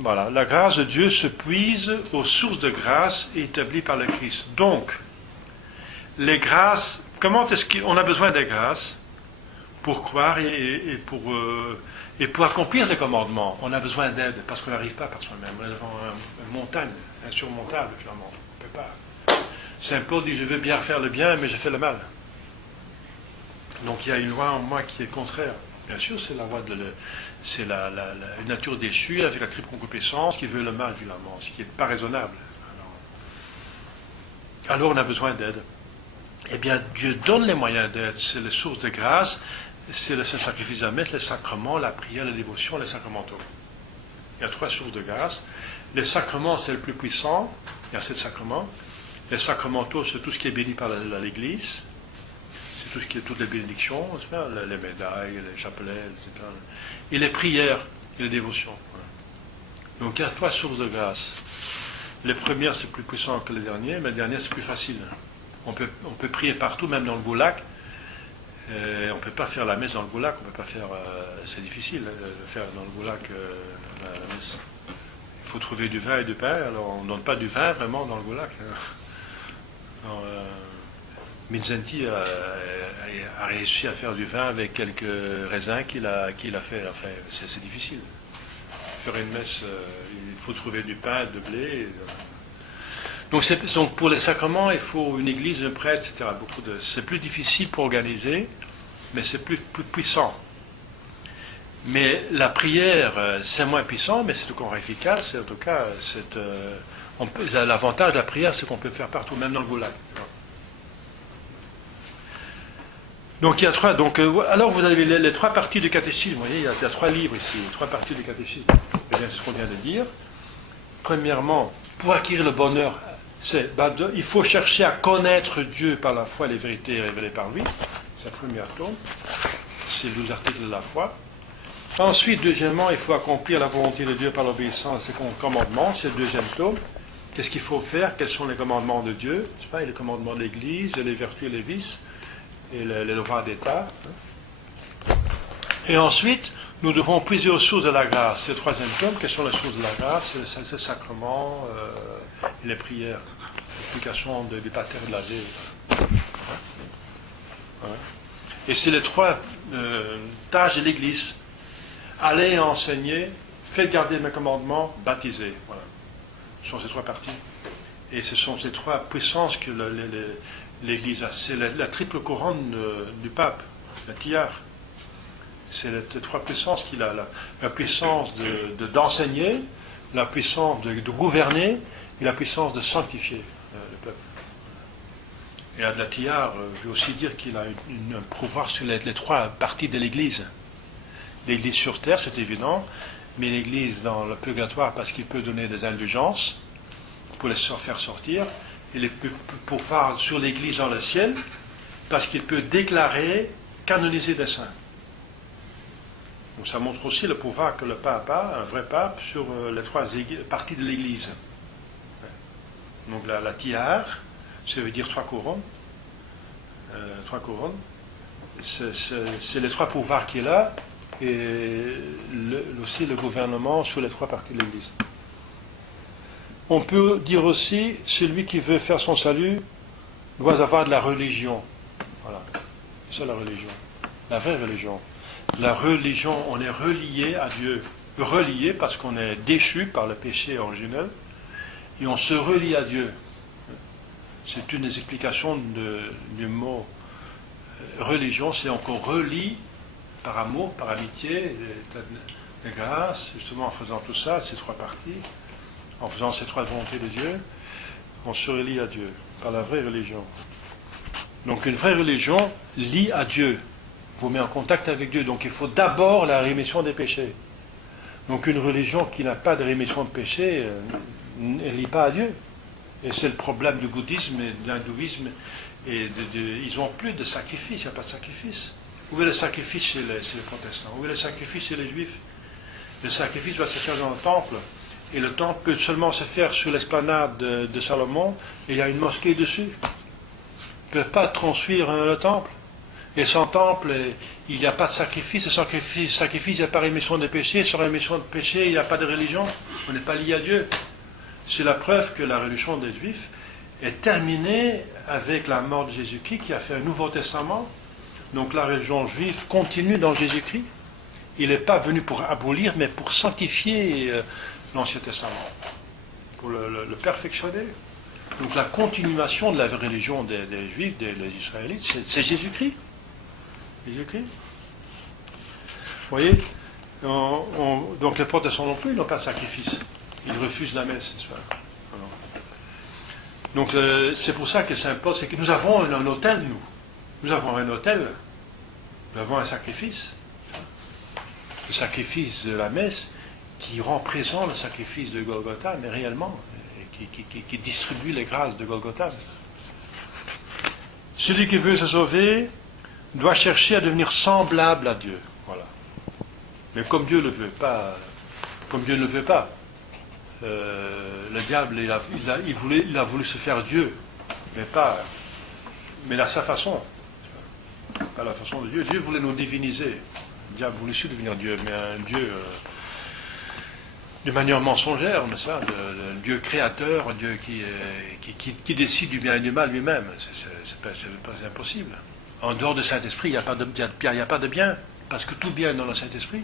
voilà, la grâce de Dieu se puise aux sources de grâce établies par le Christ. Donc, les grâces, comment est-ce qu'on a besoin des grâces pour croire et pour accomplir les commandements? On a besoin d'aide parce qu'on n'arrive pas par soi-même. On est devant une montagne insurmontable, finalement. On ne peut pas. Saint Paul dit, je veux bien faire le bien, mais je fais le mal. Donc, il y a une loi en moi qui est contraire. Bien sûr, c'est la loi c'est la nature déchue avec la triple concupiscence qui veut le mal, finalement, ce qui n'est pas raisonnable. Alors on a besoin d'aide. Eh bien, Dieu donne les moyens d'aide. C'est les sources de grâce, c'est le sacrifice à mettre, les sacrements, la prière, la dévotion, les sacramentaux. Il y a 3 sources de grâce. Les sacrements, c'est le plus puissant. Il y a 7 sacrements. Les sacramentaux, c'est tout ce qui est béni par l'Église. C'est tout ce qui est toutes les bénédictions, les médailles, les chapelets, etc. Et les prières et les dévotions. Voilà. Donc il y a 3 sources de grâce. Les premières, c'est plus puissant que les dernières, mais les dernières, c'est plus facile. On peut prier partout, même dans le goulag. On ne peut pas faire la messe dans le goulag, on peut pas faire. C'est difficile de faire dans le goulag la messe. Il faut trouver du vin et du pain, alors on ne donne pas du vin vraiment dans le goulag. Minzenti a réussi à faire du vin avec quelques raisins qu'il a fait. Enfin, c'est difficile. faire une messe, il faut trouver du pain, de blé. Donc pour les sacrements, il faut une église, un prêtre, etc. C'est plus difficile pour organiser, mais c'est plus puissant. Mais la prière, c'est moins puissant, mais c'est encore efficace. En tout cas, l'avantage de la prière, c'est qu'on peut le faire partout, même dans le goulag. Donc il y a trois. Alors vous avez les trois parties du catéchisme. Vous voyez, il y a trois livres ici, les trois parties du catéchisme. Eh bien, c'est ce qu'on vient de dire. Premièrement, pour acquérir le bonheur, il faut chercher à connaître Dieu par la foi et les vérités révélées par lui. C'est la première tome. C'est 12 articles de la foi. Ensuite, deuxièmement, il faut accomplir la volonté de Dieu par l'obéissance à ses commandements. C'est le deuxième tome. Qu'est-ce qu'il faut faire? Quels sont les commandements de Dieu? Je sais pas, les commandements de l'Église, les vertus et les vices, et les droits d'État. Et ensuite, nous devons puiser aux sources de la grâce. C'est le troisième tome. Quelles sont les sources de la grâce? C'est le sacrement et les prières. L'application du pater de la Dée. Et c'est les trois tâches de l'Église. Allez enseigner, faites garder mes commandements, baptisez. Voilà. Ce sont ces trois parties. Et ce sont ces trois puissances que l'Église a. C'est la triple couronne du pape, la tiare. C'est les trois puissances qu'il a. La puissance d'enseigner, la puissance de gouverner et la puissance de sanctifier le peuple. Et la tiare veut aussi dire qu'il a un pouvoir sur les trois parties de l'Église. L'Église sur terre, c'est évident, mais l'Église dans le purgatoire, parce qu'il peut donner des indulgences pour les faire sortir, et le pouvoir sur l'Église dans le ciel, parce qu'il peut déclarer, canoniser des saints. Donc ça montre aussi le pouvoir que le pape a, un vrai pape, sur les trois parties de l'Église. Donc la tiare, ça veut dire trois couronnes. C'est les trois pouvoirs qu'il a, et aussi le gouvernement sur les trois parties de l'Église. On peut dire aussi, celui qui veut faire son salut doit avoir de la religion. Voilà, c'est ça la religion, la vraie religion. La religion, on est relié à Dieu. Relié parce qu'on est déchu par le péché originel, et on se relie à Dieu. C'est une des explications du mot religion, c'est qu'on relie par amour, par amitié, de grâce, justement en faisant tout ça, ces trois parties, en faisant ces trois volontés de Dieu, on se relie à Dieu, par la vraie religion. Donc une vraie religion lie à Dieu, vous met en contact avec Dieu. Donc il faut d'abord la rémission des péchés. Donc une religion qui n'a pas de rémission de péchés, elle ne lie pas à Dieu. Et c'est le problème du bouddhisme et de l'hindouisme. Ils n'ont plus de sacrifice, il n'y a pas de sacrifice. Où est le sacrifice chez les protestants? Où est le sacrifice chez les juifs? Le sacrifice doit se faire dans le temple. Et le temple peut seulement se faire sur l'esplanade de Salomon, et il y a une mosquée dessus. Ils ne peuvent pas construire le temple. Et sans temple, il n'y a pas de sacrifice. Sacrifice, il n'y a pas rémission des péchés. Sans rémission de péchés, il n'y a pas de religion. On n'est pas lié à Dieu. C'est la preuve que la religion des Juifs est terminée avec la mort de Jésus-Christ, qui a fait un Nouveau Testament. Donc la religion juive continue dans Jésus-Christ. Il n'est pas venu pour abolir, mais pour sanctifier l'Ancien Testament, pour le perfectionner. Donc la continuation de la religion des Juifs, des Israélites, c'est Jésus-Christ. Jésus-Christ. Vous voyez, donc les protestants non plus, ils n'ont pas de sacrifice. Ils refusent la messe, n'est-ce pas? Donc c'est pour ça que c'est important, c'est que nous avons un autel, nous. Nous avons un autel, nous avons un sacrifice. Le sacrifice de la messe qui rend présent le sacrifice de Golgotha, mais réellement, qui distribue les grâces de Golgotha. Celui qui veut se sauver doit chercher à devenir semblable à Dieu. Voilà. Mais comme Dieu ne le veut pas, le diable, il a voulu se faire Dieu, mais à sa façon. Pas la façon de Dieu. Dieu voulait nous diviniser. Le diable voulait aussi devenir Dieu, mais un Dieu de manière mensongère, n'est-ce pas? Un Dieu créateur, un Dieu qui décide du bien et du mal lui-même. C'est pas impossible. En dehors du Saint-Esprit, il n'y a pas de bien, parce que tout bien est dans le Saint-Esprit.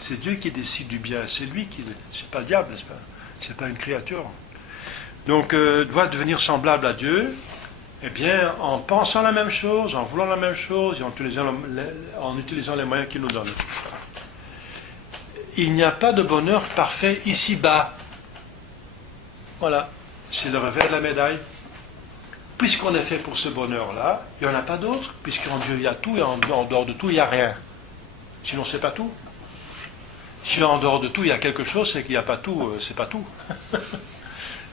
C'est Dieu qui décide du bien, c'est lui qui... C'est pas le diable, n'est-ce pas? C'est pas une créature. Donc, doit devenir semblable à Dieu, eh bien, en pensant la même chose, en voulant la même chose, et en utilisant les moyens qu'il nous donne. Il n'y a pas de bonheur parfait ici-bas. Voilà, c'est le revers de la médaille. Puisqu'on est fait pour ce bonheur-là, il n'y en a pas d'autre, puisqu'en Dieu il y a tout, et en dehors de tout, il n'y a rien. Sinon, c'est pas tout. Si en dehors de tout, il y a quelque chose, c'est qu'il n'y a pas tout, c'est pas tout.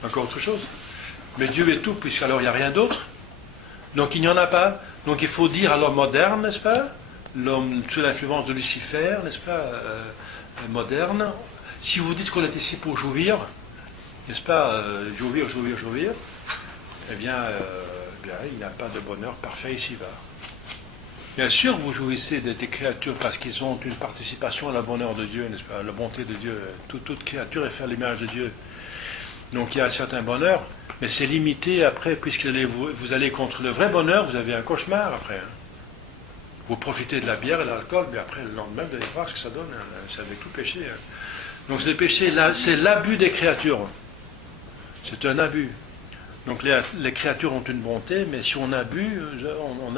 Encore autre chose. Mais Dieu est tout, puisqu'alors il n'y a rien d'autre. Donc il n'y en a pas. Donc il faut dire à l'homme moderne, n'est-ce pas? L'homme sous l'influence de Lucifer, n'est-ce pas? Moderne. Si vous dites qu'on est ici pour jouir, n'est-ce pas? Jouir, eh bien, il n'y a pas de bonheur parfait ici-bas. Bien sûr, vous jouissez des créatures parce qu'ils ont une participation à la bonheur de Dieu, n'est-ce pas? À la bonté de Dieu. Toute créature est faite à l'image de Dieu. Donc il y a un certain bonheur, mais c'est limité après, puisque vous allez contre le vrai bonheur, vous avez un cauchemar après. Hein. Vous profitez de la bière et de l'alcool, mais après le lendemain, vous allez voir ce que ça donne. Hein. C'est avec tout péché. Hein. Donc le péché, c'est l'abus des créatures. C'est un abus. Donc les créatures ont une bonté, mais si on abuse, on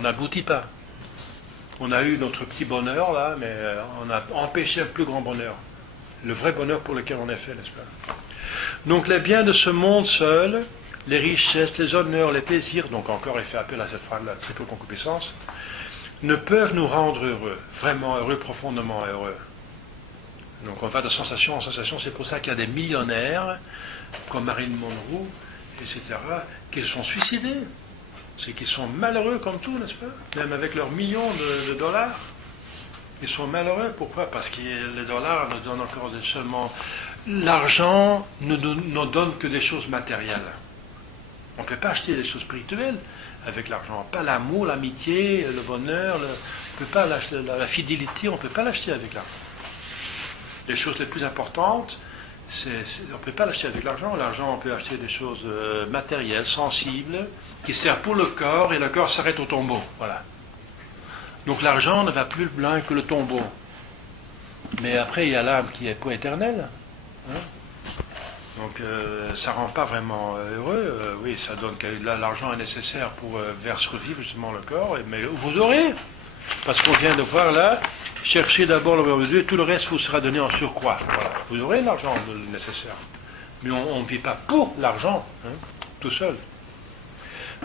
n'aboutit pas. On a eu notre petit bonheur là, mais on a empêché un plus grand bonheur. Le vrai bonheur pour lequel on est fait, n'est-ce pas? Donc les biens de ce monde seul, les richesses, les honneurs, les plaisirs, donc encore il fait appel à cette phrase, la triple concupiscence, ne peuvent nous rendre heureux, vraiment heureux, profondément heureux. Donc on va de sensation en sensation, c'est pour ça qu'il y a des millionnaires, comme Marilyn Monroe, etc., qui se sont suicidés. C'est qu'ils sont malheureux comme tout, n'est-ce pas? Même avec leurs millions de dollars. Ils sont malheureux. Pourquoi? Parce que les dollars nous donnent encore seulement... L'argent ne nous donne que des choses matérielles. On ne peut pas acheter des choses spirituelles avec l'argent. Pas l'amour, l'amitié, le bonheur, on peut pas la fidélité, on ne peut pas l'acheter avec l'argent. Les choses les plus importantes, on ne peut pas l'acheter avec l'argent. L'argent, on peut acheter des choses matérielles, sensibles, qui servent pour le corps, et le corps s'arrête au tombeau. Voilà. Donc l'argent ne va plus loin que le tombeau. Mais après, il y a l'âme qui est pour éternelle. Hein? Donc ça ne rend pas vraiment heureux. Oui, ça donne que l'argent est nécessaire pour faire survivre justement le corps. Mais vous aurez, parce qu'on vient de voir là, cherchez d'abord le royaume de Dieu, et tout le reste vous sera donné en surcroît. Voilà. Vous aurez l'argent nécessaire. Mais on ne vit pas pour l'argent, hein, tout seul.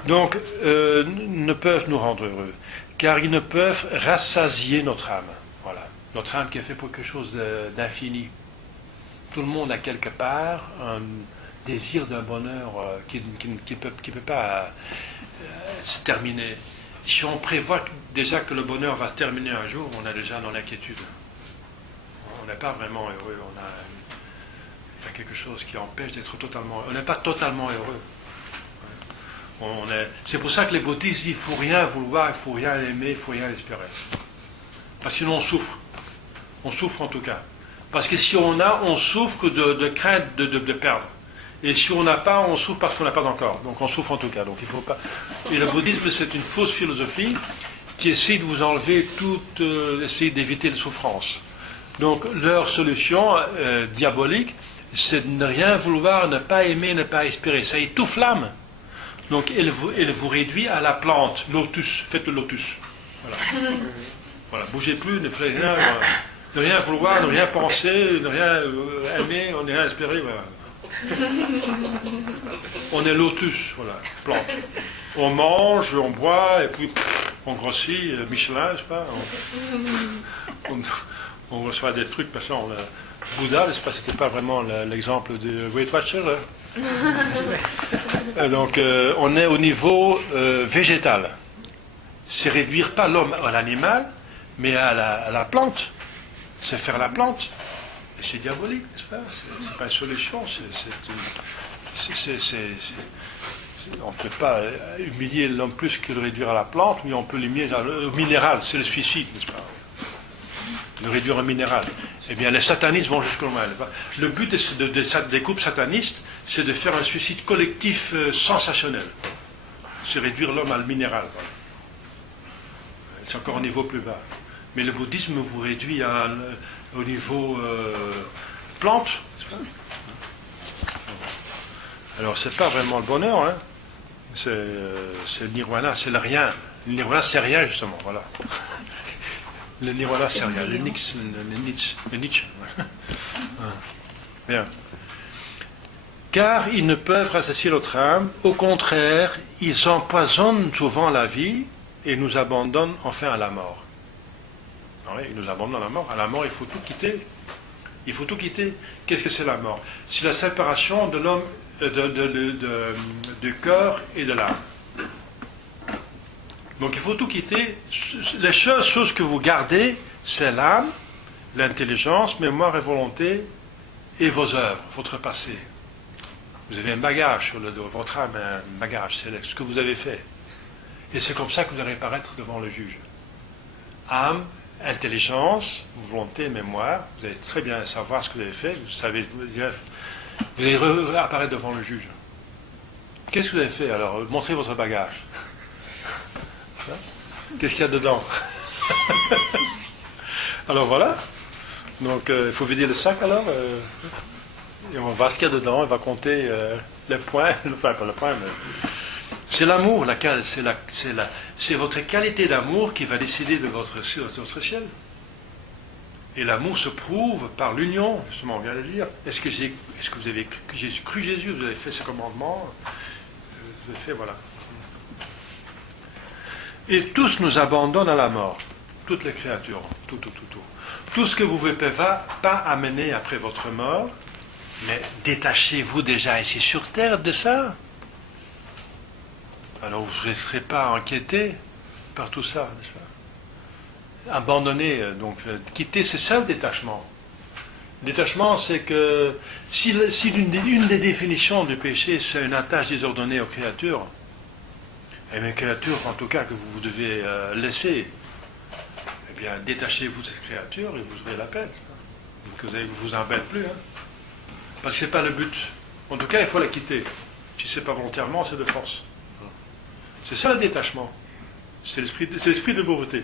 Donc, ne peuvent nous rendre heureux, car ils ne peuvent rassasier notre âme. Voilà. Notre âme qui est faite pour quelque chose d'infini. Tout le monde a quelque part un désir d'un bonheur qui ne peut pas se terminer. Si on prévoit déjà que le bonheur va terminer un jour, on est déjà dans l'inquiétude. On n'est pas vraiment heureux. Il y a quelque chose qui empêche d'être totalement heureux. On n'est pas totalement heureux. C'est pour ça que les bouddhistes disent qu'il ne faut rien vouloir, il ne faut rien aimer, il ne faut rien espérer. Parce que sinon on souffre. On souffre en tout cas. Parce que si on a, on souffre de crainte de perdre. Et si on n'a pas, on souffre parce qu'on n'a pas encore. Donc on souffre en tout cas. Donc il faut pas. Et le bouddhisme, c'est une fausse philosophie qui essaie de vous enlever essaie d'éviter la souffrance. Donc leur solution diabolique, c'est de ne rien vouloir, ne pas aimer, ne pas espérer. Ça étouffe l'âme. Donc, elle vous réduit à la plante, lotus. Faites le lotus. Voilà. Voilà. Bougez plus, ne faites rien, ne rien vouloir, ne rien penser, ne rien aimer, ne rien espérer. Voilà. On est lotus, voilà, plante. On mange, on boit, et puis on grossit, Michelin, je sais pas. On reçoit des trucs, parce que Bouddha, je sais pas, c'était pas vraiment l'exemple de Weight Watcher, là. Donc on est au niveau végétal. C'est réduire pas l'homme à l'animal, mais à la plante. C'est faire la plante. Et c'est diabolique, n'est-ce pas? C'est pas une solution. On ne peut pas humilier l'homme plus que le réduire à la plante, mais on peut l'humilier au minéral. C'est le suicide, n'est-ce pas? Le réduire au minéral. Eh bien, les satanistes vont jusqu'au mal. Le but des groupes satanistes, c'est de faire un suicide collectif sensationnel. C'est réduire l'homme à le minéral. C'est encore un niveau plus bas. Mais le bouddhisme vous réduit au niveau plante. Alors c'est pas vraiment le bonheur, hein. C'est le nirvana, c'est le rien. Le nirvana c'est rien justement, voilà. Le nirvana c'est rien, le Nietzsche. Bien. Car ils ne peuvent rassasier notre âme, au contraire, ils empoisonnent souvent la vie et nous abandonnent enfin à la mort. Oui, ils nous abandonnent à la mort. À la mort, il faut tout quitter. Il faut tout quitter. Qu'est-ce que c'est la mort? C'est la séparation de l'homme, du corps et de l'âme. Donc il faut tout quitter. Les choses que vous gardez, c'est l'âme, l'intelligence, mémoire et volonté, et vos œuvres, votre passé. Vous avez un bagage sur le dos, votre âme a un bagage, c'est ce que vous avez fait. Et c'est comme ça que vous allez paraître devant le juge. Âme, intelligence, volonté, mémoire, vous allez très bien savoir ce que vous avez fait, vous allez apparaître devant le juge. Qu'est-ce que vous avez fait alors? Montrez votre bagage. Qu'est-ce qu'il y a dedans? Alors voilà. Donc il faut vider le sac alors. Et on va voir ce qu'il y a dedans, on va compter les points, enfin pas le point, mais c'est l'amour, c'est votre qualité d'amour qui va décider de votre ciel. Et l'amour se prouve par l'union, justement, on vient de le dire. Est-ce que vous avez cru Jésus, vous avez fait ses commandements, vous avez fait, voilà. Et tous nous abandonnent à la mort, toutes les créatures, tout. Tout ce que vous ne pouvez pas amener après votre mort, mais détachez-vous déjà ici sur terre de ça. Alors vous ne serez pas inquiété par tout ça, n'est-ce pas? Abandonner, donc quitter, c'est ça le détachement. Le détachement, c'est que si une des définitions du péché, c'est une attache désordonnée aux créatures, et mes créatures, en tout cas, que vous devez laisser, eh bien, détachez-vous de cette créature et vous aurez la paix. Donc vous ne vous embêtez plus. Hein. Parce que ce n'est pas le but. En tout cas, il faut la quitter. Si ce n'est pas volontairement, c'est de force. C'est ça le détachement. C'est l'esprit de pauvreté.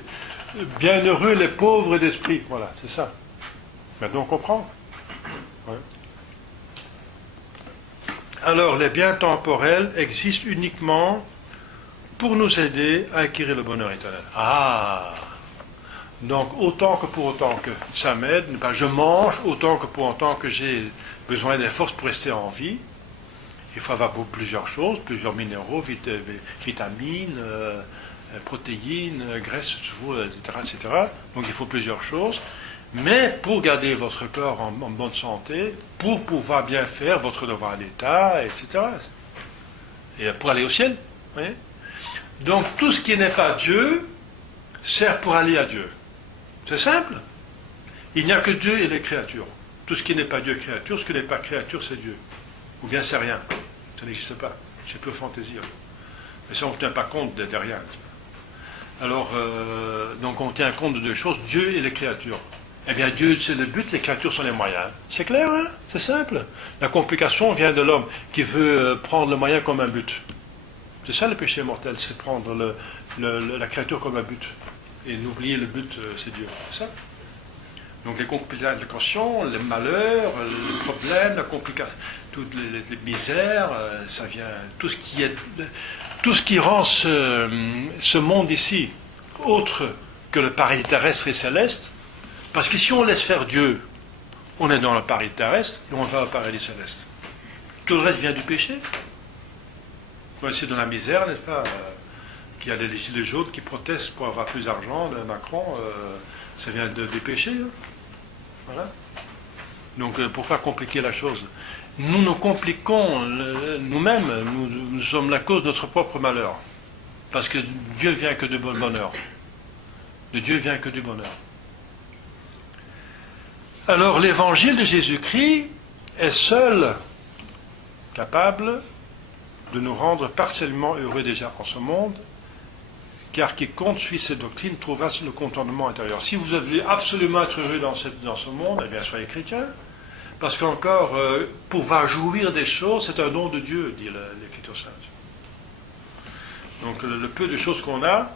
Bienheureux les pauvres d'esprit. Voilà, c'est ça. Maintenant, on comprend. Ouais. Alors, les biens temporels existent uniquement pour nous aider à acquérir le bonheur éternel. Ah! Donc, autant que pour autant que ça m'aide, je mange, autant que pour autant que j'ai besoin des forces pour rester en vie. Il faut avoir plusieurs choses, plusieurs minéraux, vitamines, protéines, graisses, etc. Donc il faut plusieurs choses. Mais pour garder votre corps en bonne santé, pour pouvoir bien faire votre devoir d'État, etc. Et pour aller au ciel. Vous voyez? Donc tout ce qui n'est pas Dieu sert pour aller à Dieu. C'est simple. Il n'y a que Dieu et les créatures. Tout ce qui n'est pas Dieu est créature, ce qui n'est pas créature, c'est Dieu. Ou bien c'est rien. Ça n'existe pas. C'est pure fantaisie. Mais ça, on ne tient pas compte de rien. Alors, donc on tient compte de deux choses, Dieu et les créatures. Eh bien, Dieu, c'est le but, les créatures sont les moyens. C'est clair, hein? C'est simple. La complication vient de l'homme qui veut prendre le moyen comme un but. C'est ça le péché mortel, c'est prendre la créature comme un but. Et n'oublier le but, c'est Dieu. C'est ça. Donc les complications, les malheurs, les problèmes, la complication, toutes les misères, ça vient, tout ce qui rend ce monde ici autre que le paradis terrestre et céleste, parce que si on laisse faire Dieu, on est dans le paradis terrestre et on va au paradis céleste. Tout le reste vient du péché. C'est dans la misère, n'est-ce pas, qu'il y a les gilets jaunes qui protestent pour avoir plus d'argent de Macron, ça vient des péchés. Hein. Voilà. Donc pourquoi compliquer la chose? Nous nous compliquons nous-mêmes, nous sommes la cause de notre propre malheur. Parce que Dieu vient que du bonheur. De Dieu vient que du bonheur. Alors l'évangile de Jésus-Christ est seul capable de nous rendre partiellement heureux déjà en ce monde, car quiconque suit cette doctrine trouvera le contentement intérieur. Si vous voulez absolument être heureux dans ce monde, eh bien soyez chrétien. Parce qu'encore, pouvoir jouir des choses, c'est un don de Dieu, dit l'Écriture sainte. Donc le peu de choses qu'on a,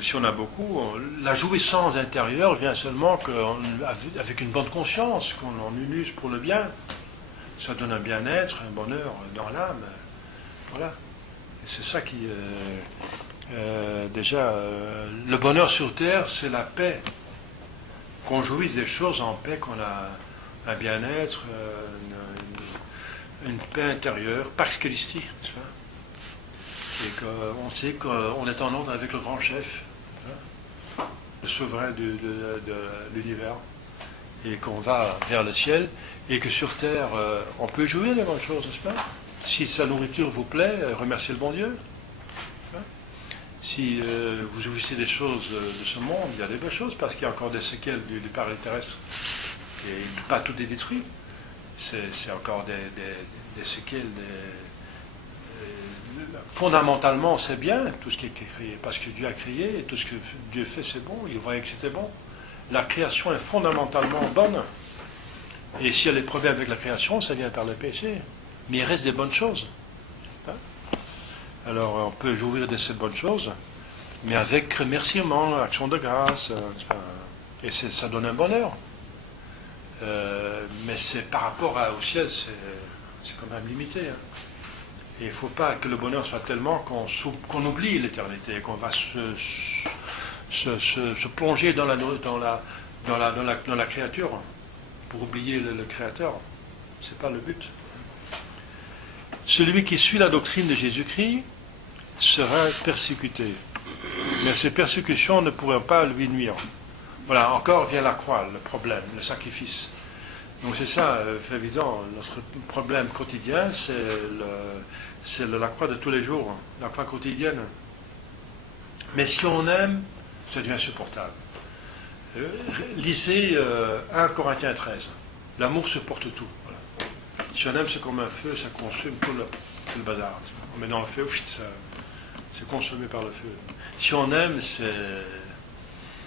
si on a beaucoup, la jouissance intérieure vient seulement avec une bonne conscience, qu'on en use pour le bien. Ça donne un bien-être, un bonheur dans l'âme. Voilà. Et c'est ça qui... le bonheur sur terre, c'est la paix. Qu'on jouisse des choses en paix, qu'on a un bien-être, une paix intérieure, Pax Christi, tu vois. Et qu'on sait qu'on est en ordre avec le grand chef, hein, le souverain de l'univers, et qu'on va vers le ciel, et que sur terre, on peut jouir des bonnes choses, n'est-ce pas? Si sa nourriture vous plaît, remerciez le bon Dieu. Hein. Si vous jouissez des choses de ce monde, il y a des bonnes choses, parce qu'il y a encore des séquelles du paradis terrestre. Et pas tout est détruit. C'est encore des séquelles, fondamentalement, c'est bien tout ce qui est créé, parce que Dieu a créé, et tout ce que Dieu fait, c'est bon, il voyait que c'était bon. La création est fondamentalement bonne. Et s'il y a des problèmes avec la création, ça vient par le péché. Mais il reste des bonnes choses. Hein? Alors, on peut jouir de ces bonnes choses, mais avec remerciement, action de grâce, et ça donne un bonheur. Mais c'est par rapport au ciel, c'est quand même limité. Hein. Et il ne faut pas que le bonheur soit tellement qu'on oublie l'éternité, qu'on va se plonger dans la créature pour oublier le Créateur. Ce n'est pas le but. Celui qui suit la doctrine de Jésus-Christ sera persécuté. Mais ces persécutions ne pourront pas lui nuire. Voilà, encore vient la croix, le problème, le sacrifice. Donc c'est ça, c'est évident, notre problème quotidien, c'est la croix de tous les jours, la croix quotidienne. Mais si on aime, ça devient insupportable. Lisez 1 Corinthiens 13. L'amour supporte tout. Voilà. Si on aime, c'est comme un feu, ça consume tout le bazar. On met dans le feu, c'est consumé par le feu. Si on aime,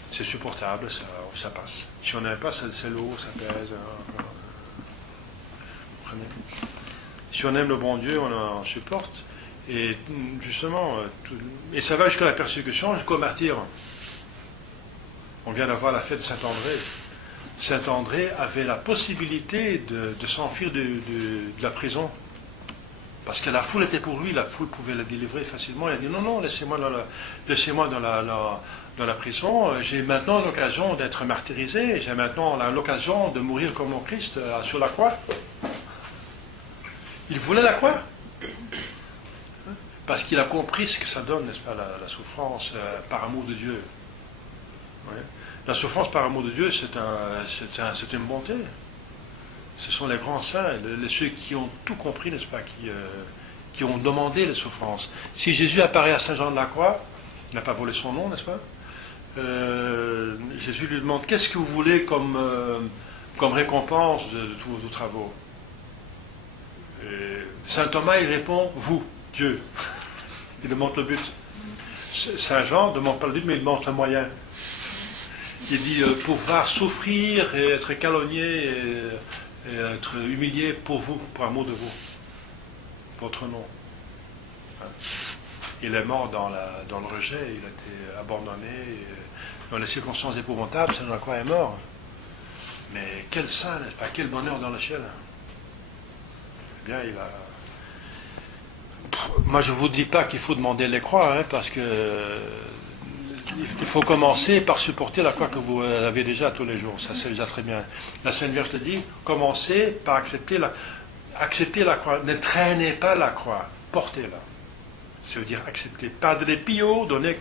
c'est supportable, ça passe. Si on n'aime pas, c'est lourd, ça pèse. Si on aime le bon Dieu, on supporte. Et justement, et ça va jusqu'à la persécution, jusqu'au martyre. On vient d'avoir la fête de Saint-André. Saint-André avait la possibilité de s'enfuir de la prison. Parce que la foule était pour lui, la foule pouvait le délivrer facilement. Il a dit non, laissez-moi dans la prison. J'ai maintenant l'occasion d'être martyrisé. J'ai maintenant l'occasion de mourir comme mon Christ sur la croix. Il voulait la croix. Parce qu'il a compris ce que ça donne, n'est-ce pas, la souffrance par amour de Dieu. Ouais. La souffrance par amour de Dieu, c'est une bonté. Ce sont les grands saints, ceux qui ont tout compris, n'est-ce pas, qui ont demandé les souffrances. Si Jésus apparaît à Saint Jean de la Croix, il n'a pas volé son nom, n'est-ce pas? Jésus lui demande, qu'est-ce que vous voulez comme récompense de tous vos travaux? Et Saint Thomas, il répond, vous, Dieu. Il demande le but. Saint Jean ne demande pas le but, mais il demande le moyen. Il dit pouvoir souffrir et être calomnié et être humilié pour vous, pour amour de vous, votre nom. Il est mort dans le rejet, il a été abandonné, dans les circonstances épouvantables, Saint Jean de la Croix est mort. Mais quel saint, n'est-ce pas, quel bonheur dans le ciel. Eh bien, il a... Moi, je ne vous dis pas qu'il faut demander les croix, hein, parce que il faut commencer par supporter la croix que vous avez déjà tous les jours. Ça, c'est déjà très bien. La Sainte Vierge te dit, commencez par accepter la croix. Ne traînez pas la croix, portez-la. Ça veut dire accepter. Padre Pio donnait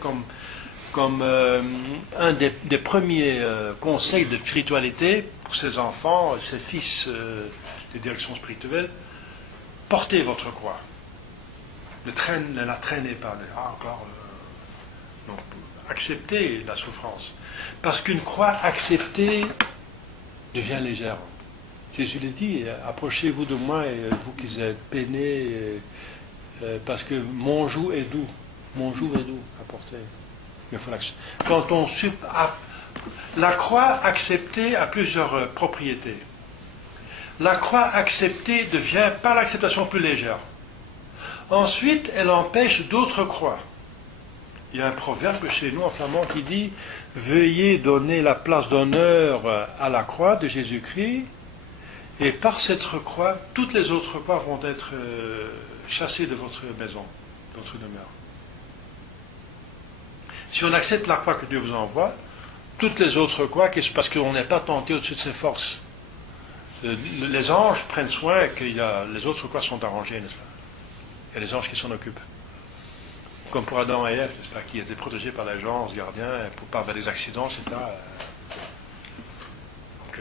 comme un des premiers conseils de spiritualité pour ses enfants, ses fils de direction spirituelle, portez votre croix. Ne la traînez pas. Non. Acceptez la souffrance. Parce qu'une croix acceptée devient légère. Jésus l'a dit, approchez-vous de moi, et vous qui êtes peinés, parce que mon joug est doux. Mon joug est doux à porter. Il faut l'accepter. La croix acceptée a plusieurs propriétés. La croix acceptée devient par l'acceptation plus légère. Ensuite, elle empêche d'autres croix. Il y a un proverbe chez nous en flamand qui dit « Veuillez donner la place d'honneur à la croix de Jésus-Christ, et par cette croix, toutes les autres croix vont être chassées de votre maison, de votre demeure. » Si on accepte la croix que Dieu vous envoie, toutes les autres croix, parce qu'on n'est pas tenté au-dessus de ses forces. Les anges prennent soin que les autres croix sont arrangées, n'est-ce pas? Il y a les anges qui s'en occupent. Comme pour Adam et Ève, n'est-ce pas, qui étaient protégés par les anges gardiens pour pas avoir des accidents, etc. Donc,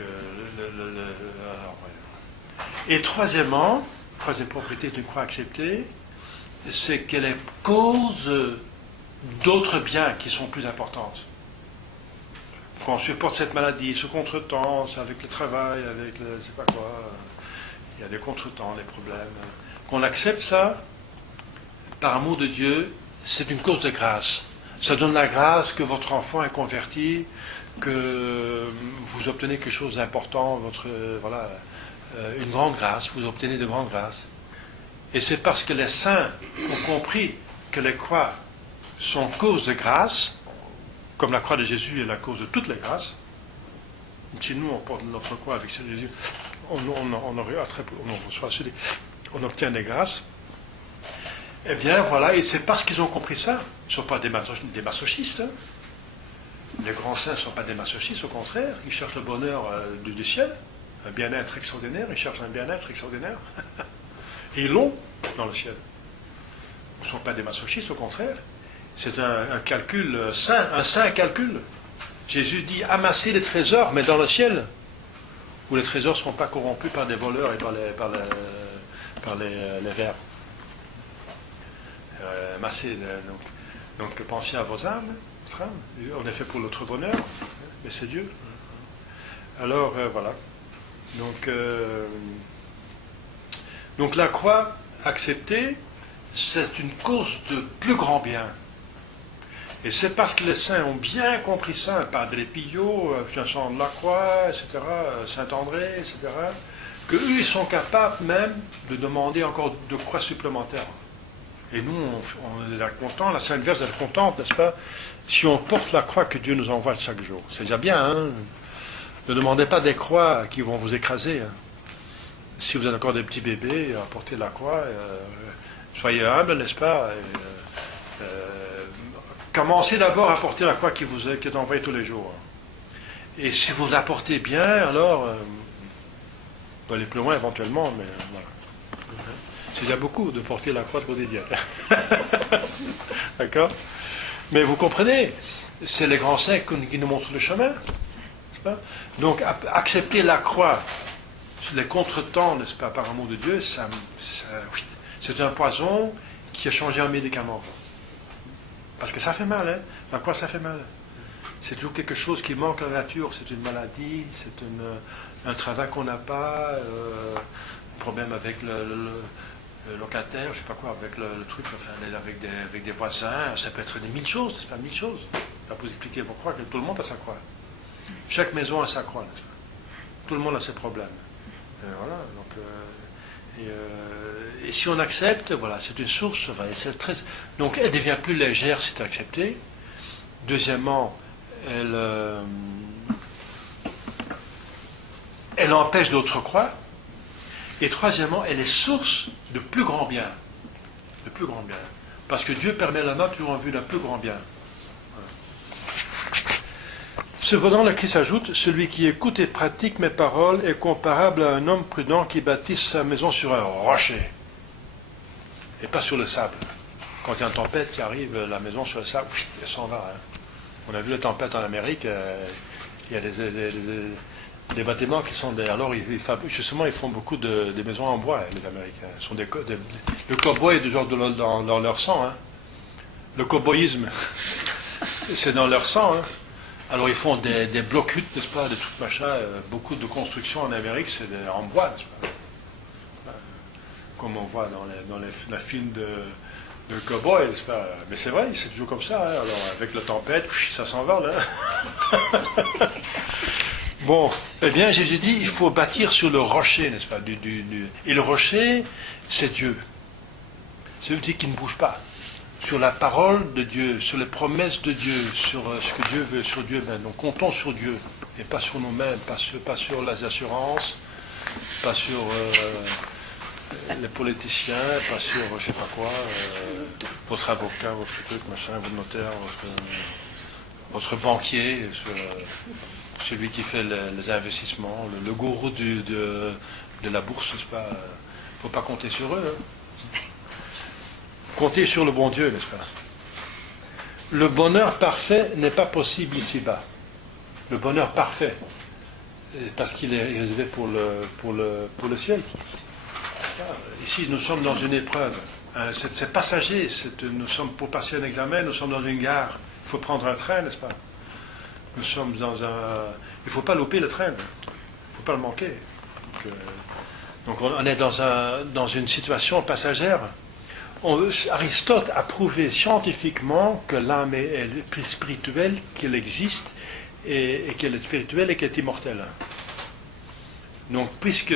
et troisièmement, troisième propriété d'une croix acceptée, c'est qu'elle est cause d'autres biens qui sont plus importantes. Quand on supporte cette maladie, ce contretemps, c'est avec le travail, avec le, je sais pas quoi, il y a des contretemps, des problèmes. Qu'on accepte ça, par amour de Dieu, c'est une cause de grâce. Ça donne la grâce que votre enfant est converti, que vous obtenez quelque chose d'important, une grande grâce, vous obtenez de grandes grâces. Et c'est parce que les saints ont compris que les croix sont cause de grâce, comme la croix de Jésus est la cause de toutes les grâces. Si nous on porte notre croix avec celle de Jésus, on obtient des grâces. Eh bien voilà, et c'est parce qu'ils ont compris ça. Ils ne sont pas des masochistes. Hein. Les grands saints ne sont pas des masochistes, au contraire. Ils cherchent le bonheur du ciel, un bien-être extraordinaire. Ils cherchent un bien-être extraordinaire. Et ils l'ont dans le ciel. Ils ne sont pas des masochistes, au contraire. C'est un calcul saint, un saint calcul. Jésus dit amasser les trésors, mais dans le ciel, où les trésors ne seront pas corrompus par des voleurs et par les vers. Donc pensez à vos âmes. On est fait pour notre bonheur, mais c'est Dieu. Alors voilà. Donc la croix acceptée, c'est une cause de plus grand bien. Et c'est parce que les saints ont bien compris ça, Padre Pio, Vincent de la Croix, etc., Saint-André, etc., qu'eux, ils sont capables même de demander encore de croix supplémentaires. Et nous, on est contents, la Sainte Vierge est contente, n'est-ce pas, si on porte la croix que Dieu nous envoie chaque jour. C'est déjà bien, hein. Ne demandez pas des croix qui vont vous écraser. Hein. Si vous êtes encore des petits bébés, apportez la croix, soyez humbles, n'est-ce pas, commencez d'abord à porter la croix qui est envoyée tous les jours. Et si vous la portez bien, alors, vous allez plus loin éventuellement, mais voilà. C'est déjà beaucoup de porter la croix quotidienne. D'accord? Mais vous comprenez, c'est les grands saints qui nous montrent le chemin. N'est-ce pas? Donc, accepter la croix, les contretemps, n'est-ce pas, par amour de Dieu, c'est un poison qui a changé en médicament. Parce que ça fait mal, hein? La croix, ça fait mal. C'est toujours quelque chose qui manque à la nature. C'est une maladie, c'est un travail qu'on n'a pas, un problème avec le locataire, je ne sais pas quoi, avec le truc, enfin, avec des voisins. Ça peut être des mille choses, n'est-ce pas? 1000 choses. Ça vous expliquer pourquoi que tout le monde a sa croix. Chaque maison a sa croix, n'est-ce pas? Tout le monde a ses problèmes. Et voilà, donc... et si on accepte, voilà, c'est une source, c'est très... Donc elle devient plus légère si c'est accepté. Deuxièmement, elle empêche d'autres croix. Et troisièmement, elle est source de plus grand bien. De plus grand bien. Parce que Dieu permet la mort toujours en vue d'un plus grand bien. Voilà. Cependant, le Christ ajoute, celui qui écoute et pratique mes paroles est comparable à un homme prudent qui bâtit sa maison sur un rocher. Et pas sur le sable. Quand il y a une tempête qui arrive, la maison sur le sable, elle s'en va. Hein. On a vu les tempêtes en Amérique, il y a des bâtiments qui sont des... Alors, justement, ils font beaucoup de maisons en bois, les Américains. Ils sont le cow-boy est du genre dans leur sang. Hein. Le cow-boyisme, c'est dans leur sang. Hein. Alors, ils font des blocs-huttes, n'est-ce pas, des trucs machin. Beaucoup de constructions en Amérique, c'est en bois, n'est-ce pas. Comme on voit dans les films de cow-boy, n'est-ce pas. Mais c'est vrai, c'est toujours comme ça. Hein. Alors, avec la tempête, ça s'envole. Hein. Bon, eh bien, Jésus dit, il faut bâtir sur le rocher, n'est-ce pas, Et le rocher, c'est Dieu. C'est celui qui ne bouge pas. sur la parole de Dieu, sur les promesses de Dieu, sur ce que Dieu veut, sur Dieu même. Donc comptons sur Dieu, et pas sur nous-mêmes, pas sur les assurances, pas sur les politiciens, pas sur je sais pas quoi, votre avocat, votre truc, machin, votre notaire, votre banquier, celui qui fait les investissements, le gourou de la bourse, n'est-ce pas? Faut pas compter sur eux. Hein. Compter sur le bon Dieu, n'est-ce pas? Le bonheur parfait n'est pas possible ici-bas. Le bonheur parfait, parce qu'il est réservé pour le ciel. Ici, nous sommes dans une épreuve. C'est passager. Nous sommes pour passer un examen. Nous sommes dans une gare. Il faut prendre un train, n'est-ce pas? Nous sommes dans un. Il ne faut pas louper le train. Il ne faut pas le manquer. Donc on est dans une situation passagère. Aristote a prouvé scientifiquement que l'âme est spirituelle, qu'elle existe, et qu'elle est spirituelle et qu'elle est immortelle. Donc, puisque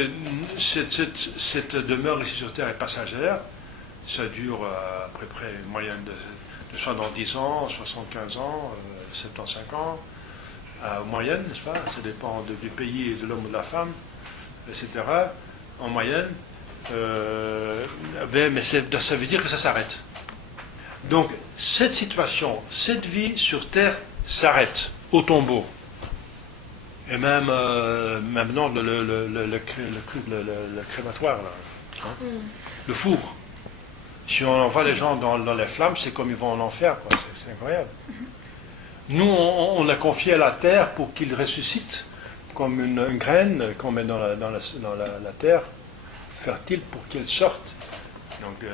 cette demeure ici sur Terre est passagère, ça dure à peu près une moyenne de 70 ans, 75 ans, 75 ans, en moyenne, n'est-ce pas? Ça dépend du pays et de l'homme ou de la femme, etc. En moyenne. Mais ça veut dire que ça s'arrête. Donc, cette situation, cette vie sur Terre s'arrête au tombeau. Et même maintenant, le crématoire, là, hein, le four. Si on envoie les gens dans les flammes, c'est comme ils vont en enfer, quoi. C'est incroyable. Nous, on l'a confié à la terre pour qu'il ressuscite, comme une graine qu'on met dans la terre, fertile pour qu'elle sorte. Donc,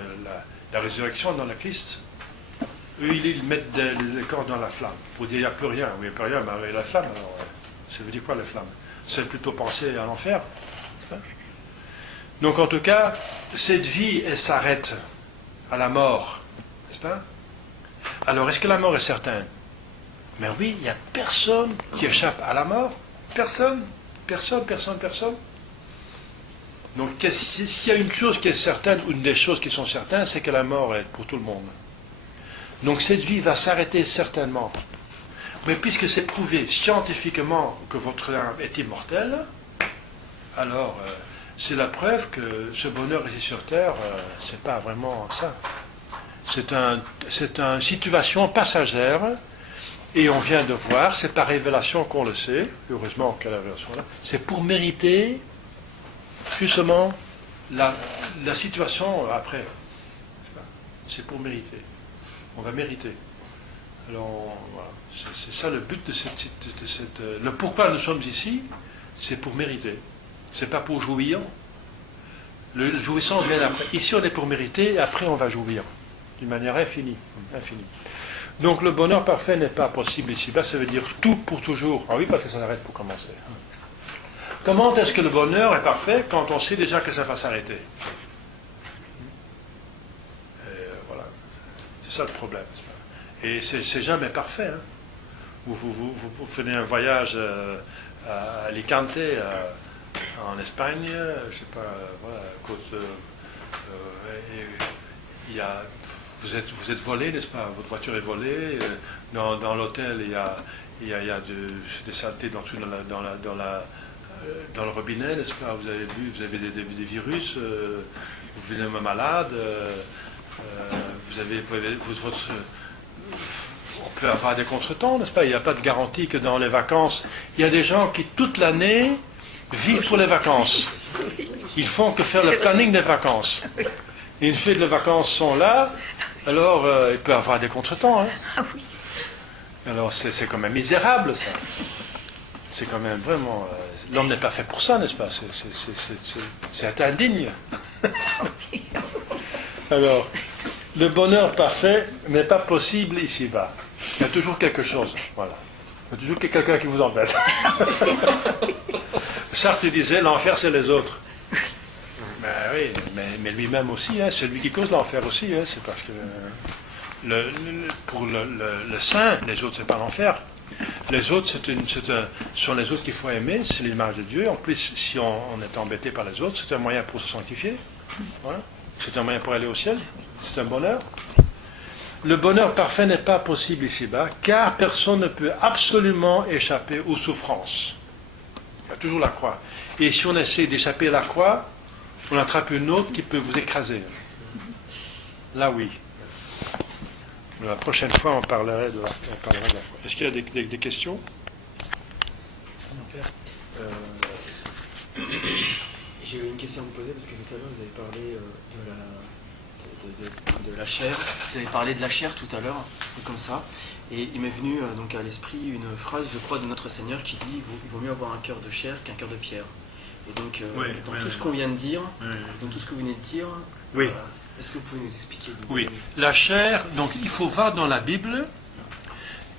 la résurrection dans le Christ. Eux, ils mettent le corps dans la flamme, pour dire il n'y a plus rien. Oui, il n'y a plus rien, mais avec la flamme, alors. Ça veut dire quoi, la flamme? C'est plutôt penser à l'enfer. Donc, en tout cas, cette vie, elle s'arrête à la mort. N'est-ce pas? Alors, est-ce que la mort est certaine? Mais oui, il n'y a personne qui échappe à la mort. Personne. Donc, s'il y a une chose qui est certaine, ou une des choses qui sont certaines, c'est que la mort est pour tout le monde. Donc, cette vie va s'arrêter certainement. Mais puisque c'est prouvé scientifiquement que votre âme est immortelle, alors c'est la preuve que ce bonheur ici sur Terre, c'est pas vraiment ça. C'est une situation passagère, et on vient de voir, c'est par révélation qu'on le sait, heureusement qu'elle a révélation là, c'est pour mériter justement la situation après. C'est pour mériter. On va mériter. Alors, voilà. C'est ça le but de cette le pourquoi nous sommes ici, c'est pour mériter. C'est pas pour jouir. Le jouissance vient après. Ici, on est pour mériter, et après, on va jouir. D'une manière infinie. Donc, le bonheur parfait n'est pas possible ici. Là, ça veut dire tout pour toujours. Ah oui, parce que ça s'arrête pour commencer. Comment est-ce que le bonheur est parfait quand on sait déjà que ça va s'arrêter? Voilà. C'est ça le problème. Et c'est jamais parfait. Hein. Vous faites un voyage à Alicante, en Espagne, je sais pas, voilà, à cause vous êtes volé, n'est-ce pas? Votre voiture est volée. Dans l'hôtel, il y a des saletés dans le robinet, n'est-ce pas? Vous avez bu, vous avez des virus, vous venez même malade. On peut avoir des contretemps, n'est-ce pas? Il n'y a pas de garantie que dans les vacances, il y a des gens qui toute l'année vivent pour les vacances. Ils font que faire le planning des vacances. Et une fois que les vacances sont là, alors il peut y avoir des contretemps. Hein. Ah oui. Alors c'est quand même misérable, ça. C'est quand même vraiment. L'homme n'est pas fait pour ça, n'est-ce pas? C'est indigne. Alors, le bonheur parfait n'est pas possible ici-bas. Il y a toujours quelque chose. Voilà. Il y a toujours quelqu'un qui vous embête. Sartre disait l'enfer, c'est les autres. Ben oui, mais lui-même aussi, hein, c'est lui qui cause l'enfer aussi. Hein, c'est parce que pour le saint, les autres, c'est pas l'enfer. Les autres, ce sont les autres qu'il faut aimer, c'est l'image de Dieu. En plus, si on est embêté par les autres, c'est un moyen pour se sanctifier. Voilà. C'est un moyen pour aller au ciel. C'est un bonheur. le bonheur parfait n'est pas possible ici-bas, car personne ne peut absolument échapper aux souffrances. Il y a toujours la croix. Et si on essaie d'échapper à la croix, on attrape une autre qui peut vous écraser. Là, oui. La prochaine fois, on parlera de la croix. Est-ce qu'il y a des questions? J'ai une question à vous poser, parce que tout à l'heure, vous avez parlé de la chair. Vous avez parlé de la chair tout à l'heure, comme ça. Et il m'est venu donc à l'esprit une phrase, je crois, de notre Seigneur qui dit il vaut mieux avoir un cœur de chair qu'un cœur de pierre. Et donc, dans tout ce qu'on vient de dire, dans tout ce que vous venez de dire, est-ce que vous pouvez nous expliquer? Oui, la chair, donc il faut voir dans la Bible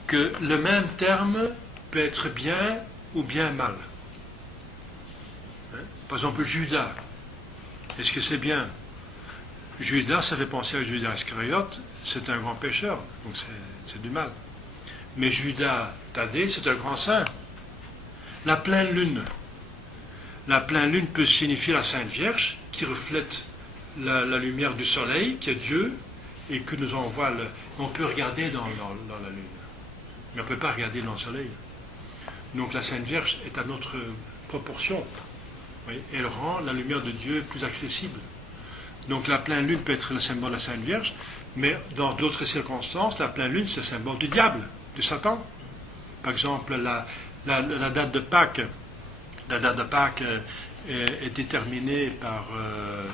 que le même terme peut être bien ou bien mal. Par exemple, Judas, est-ce que c'est bien? Judas, ça fait penser à Judas Iscariote, c'est un grand pécheur, donc c'est du mal. Mais Judas Thaddée, c'est un grand saint. La pleine lune. La pleine lune peut signifier la Sainte Vierge, qui reflète la lumière du soleil, qui est Dieu, et que nous envoie on peut regarder dans la lune. Mais on ne peut pas regarder dans le soleil. Donc la Sainte Vierge est à notre proportion. Oui, elle rend la lumière de Dieu plus accessible. Donc la pleine lune peut être le symbole de la Sainte Vierge, mais dans d'autres circonstances, la pleine lune, c'est le symbole du diable, de Satan. Par exemple, la date de Pâques, est déterminée par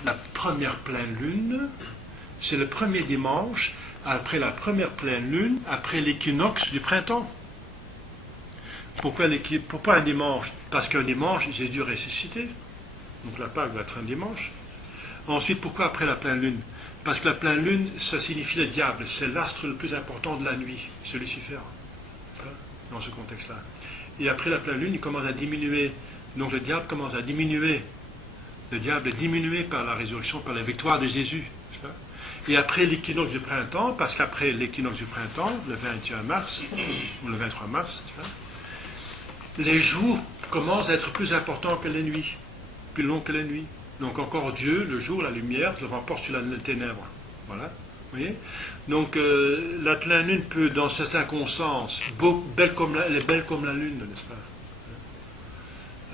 la première pleine lune. C'est le premier dimanche, après la première pleine lune, après l'équinoxe du printemps. Pourquoi un dimanche? Parce qu'un dimanche, Jésus est ressuscité. Donc la Pâque va être un dimanche. Ensuite, pourquoi après la pleine lune? Parce que la pleine lune, ça signifie le diable. C'est l'astre le plus important de la nuit, c'est Lucifer. Dans ce contexte-là. Et après la pleine lune, il commence à diminuer. Donc le diable commence à diminuer. Le diable est diminué par la résurrection, par la victoire de Jésus. Et après l'équinoxe du printemps, parce qu'après l'équinoxe du printemps, le 21 mars, ou le 23 mars, les jours commencent à être plus importants que les nuits, plus longs que les nuits. Donc encore Dieu, le jour, la lumière, le remporte sur les ténèbres. Voilà. Vous voyez? Donc la pleine lune peut, dans ces circonstances, elle est belle comme la lune, n'est-ce pas?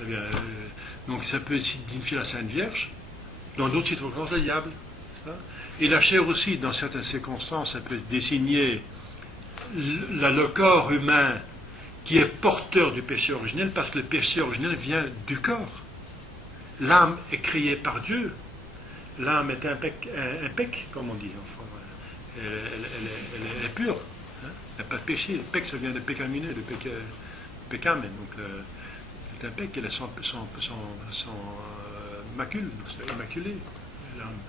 Eh bien, donc ça peut signifier la Sainte Vierge. Dans d'autres circonstances, le diable. Et la chair aussi, dans certaines circonstances, ça peut désigner le corps humain qui est porteur du péché originel, parce que le péché originel vient du corps. L'âme est créée par Dieu. L'âme est impec, comme on dit en français. Elle est pure. Il n'y a pas de péché. Le pec, ça vient de pécaminer, de pécame. Donc, elle est impec, elle est sans macule, c'est immaculé, l'âme.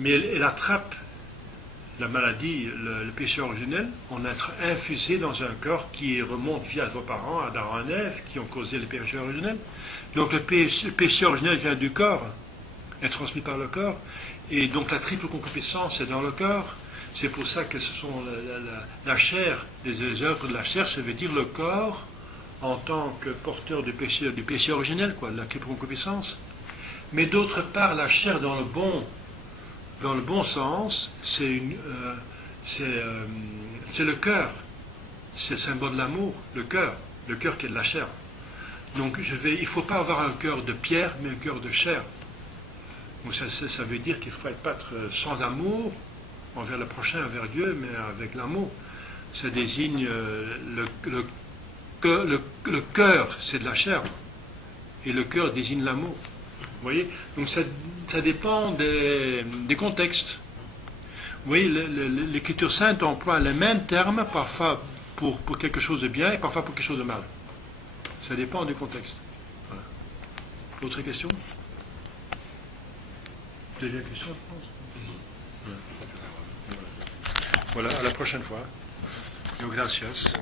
Mais elle attrape la maladie, le péché originel, en être infusé dans un corps qui remonte via vos parents, Adam et Ève, qui ont causé le péché originel. Donc le péché originel vient du corps, est transmis par le corps, et donc la triple concupiscence est dans le corps. C'est pour ça que ce sont la chair, les œuvres de la chair, ça veut dire le corps en tant que porteur du péché originel, quoi, de la triple concupiscence. Mais d'autre part, la chair dans le bon sens, c'est le cœur, c'est le symbole de l'amour, le cœur qui est de la chair. Donc il ne faut pas avoir un cœur de pierre, mais un cœur de chair. Donc ça veut dire qu'il ne faut pas être sans amour envers le prochain, envers Dieu, mais avec l'amour. Ça désigne le cœur, c'est de la chair, et le cœur désigne l'amour. Vous voyez? Donc ça dépend des contextes. Vous voyez, l'Écriture sainte emploie les mêmes termes, parfois pour quelque chose de bien et parfois pour quelque chose de mal. Ça dépend du contexte. Voilà. Autre question? Deuxième question, je pense. Voilà, à la prochaine fois. Gracias.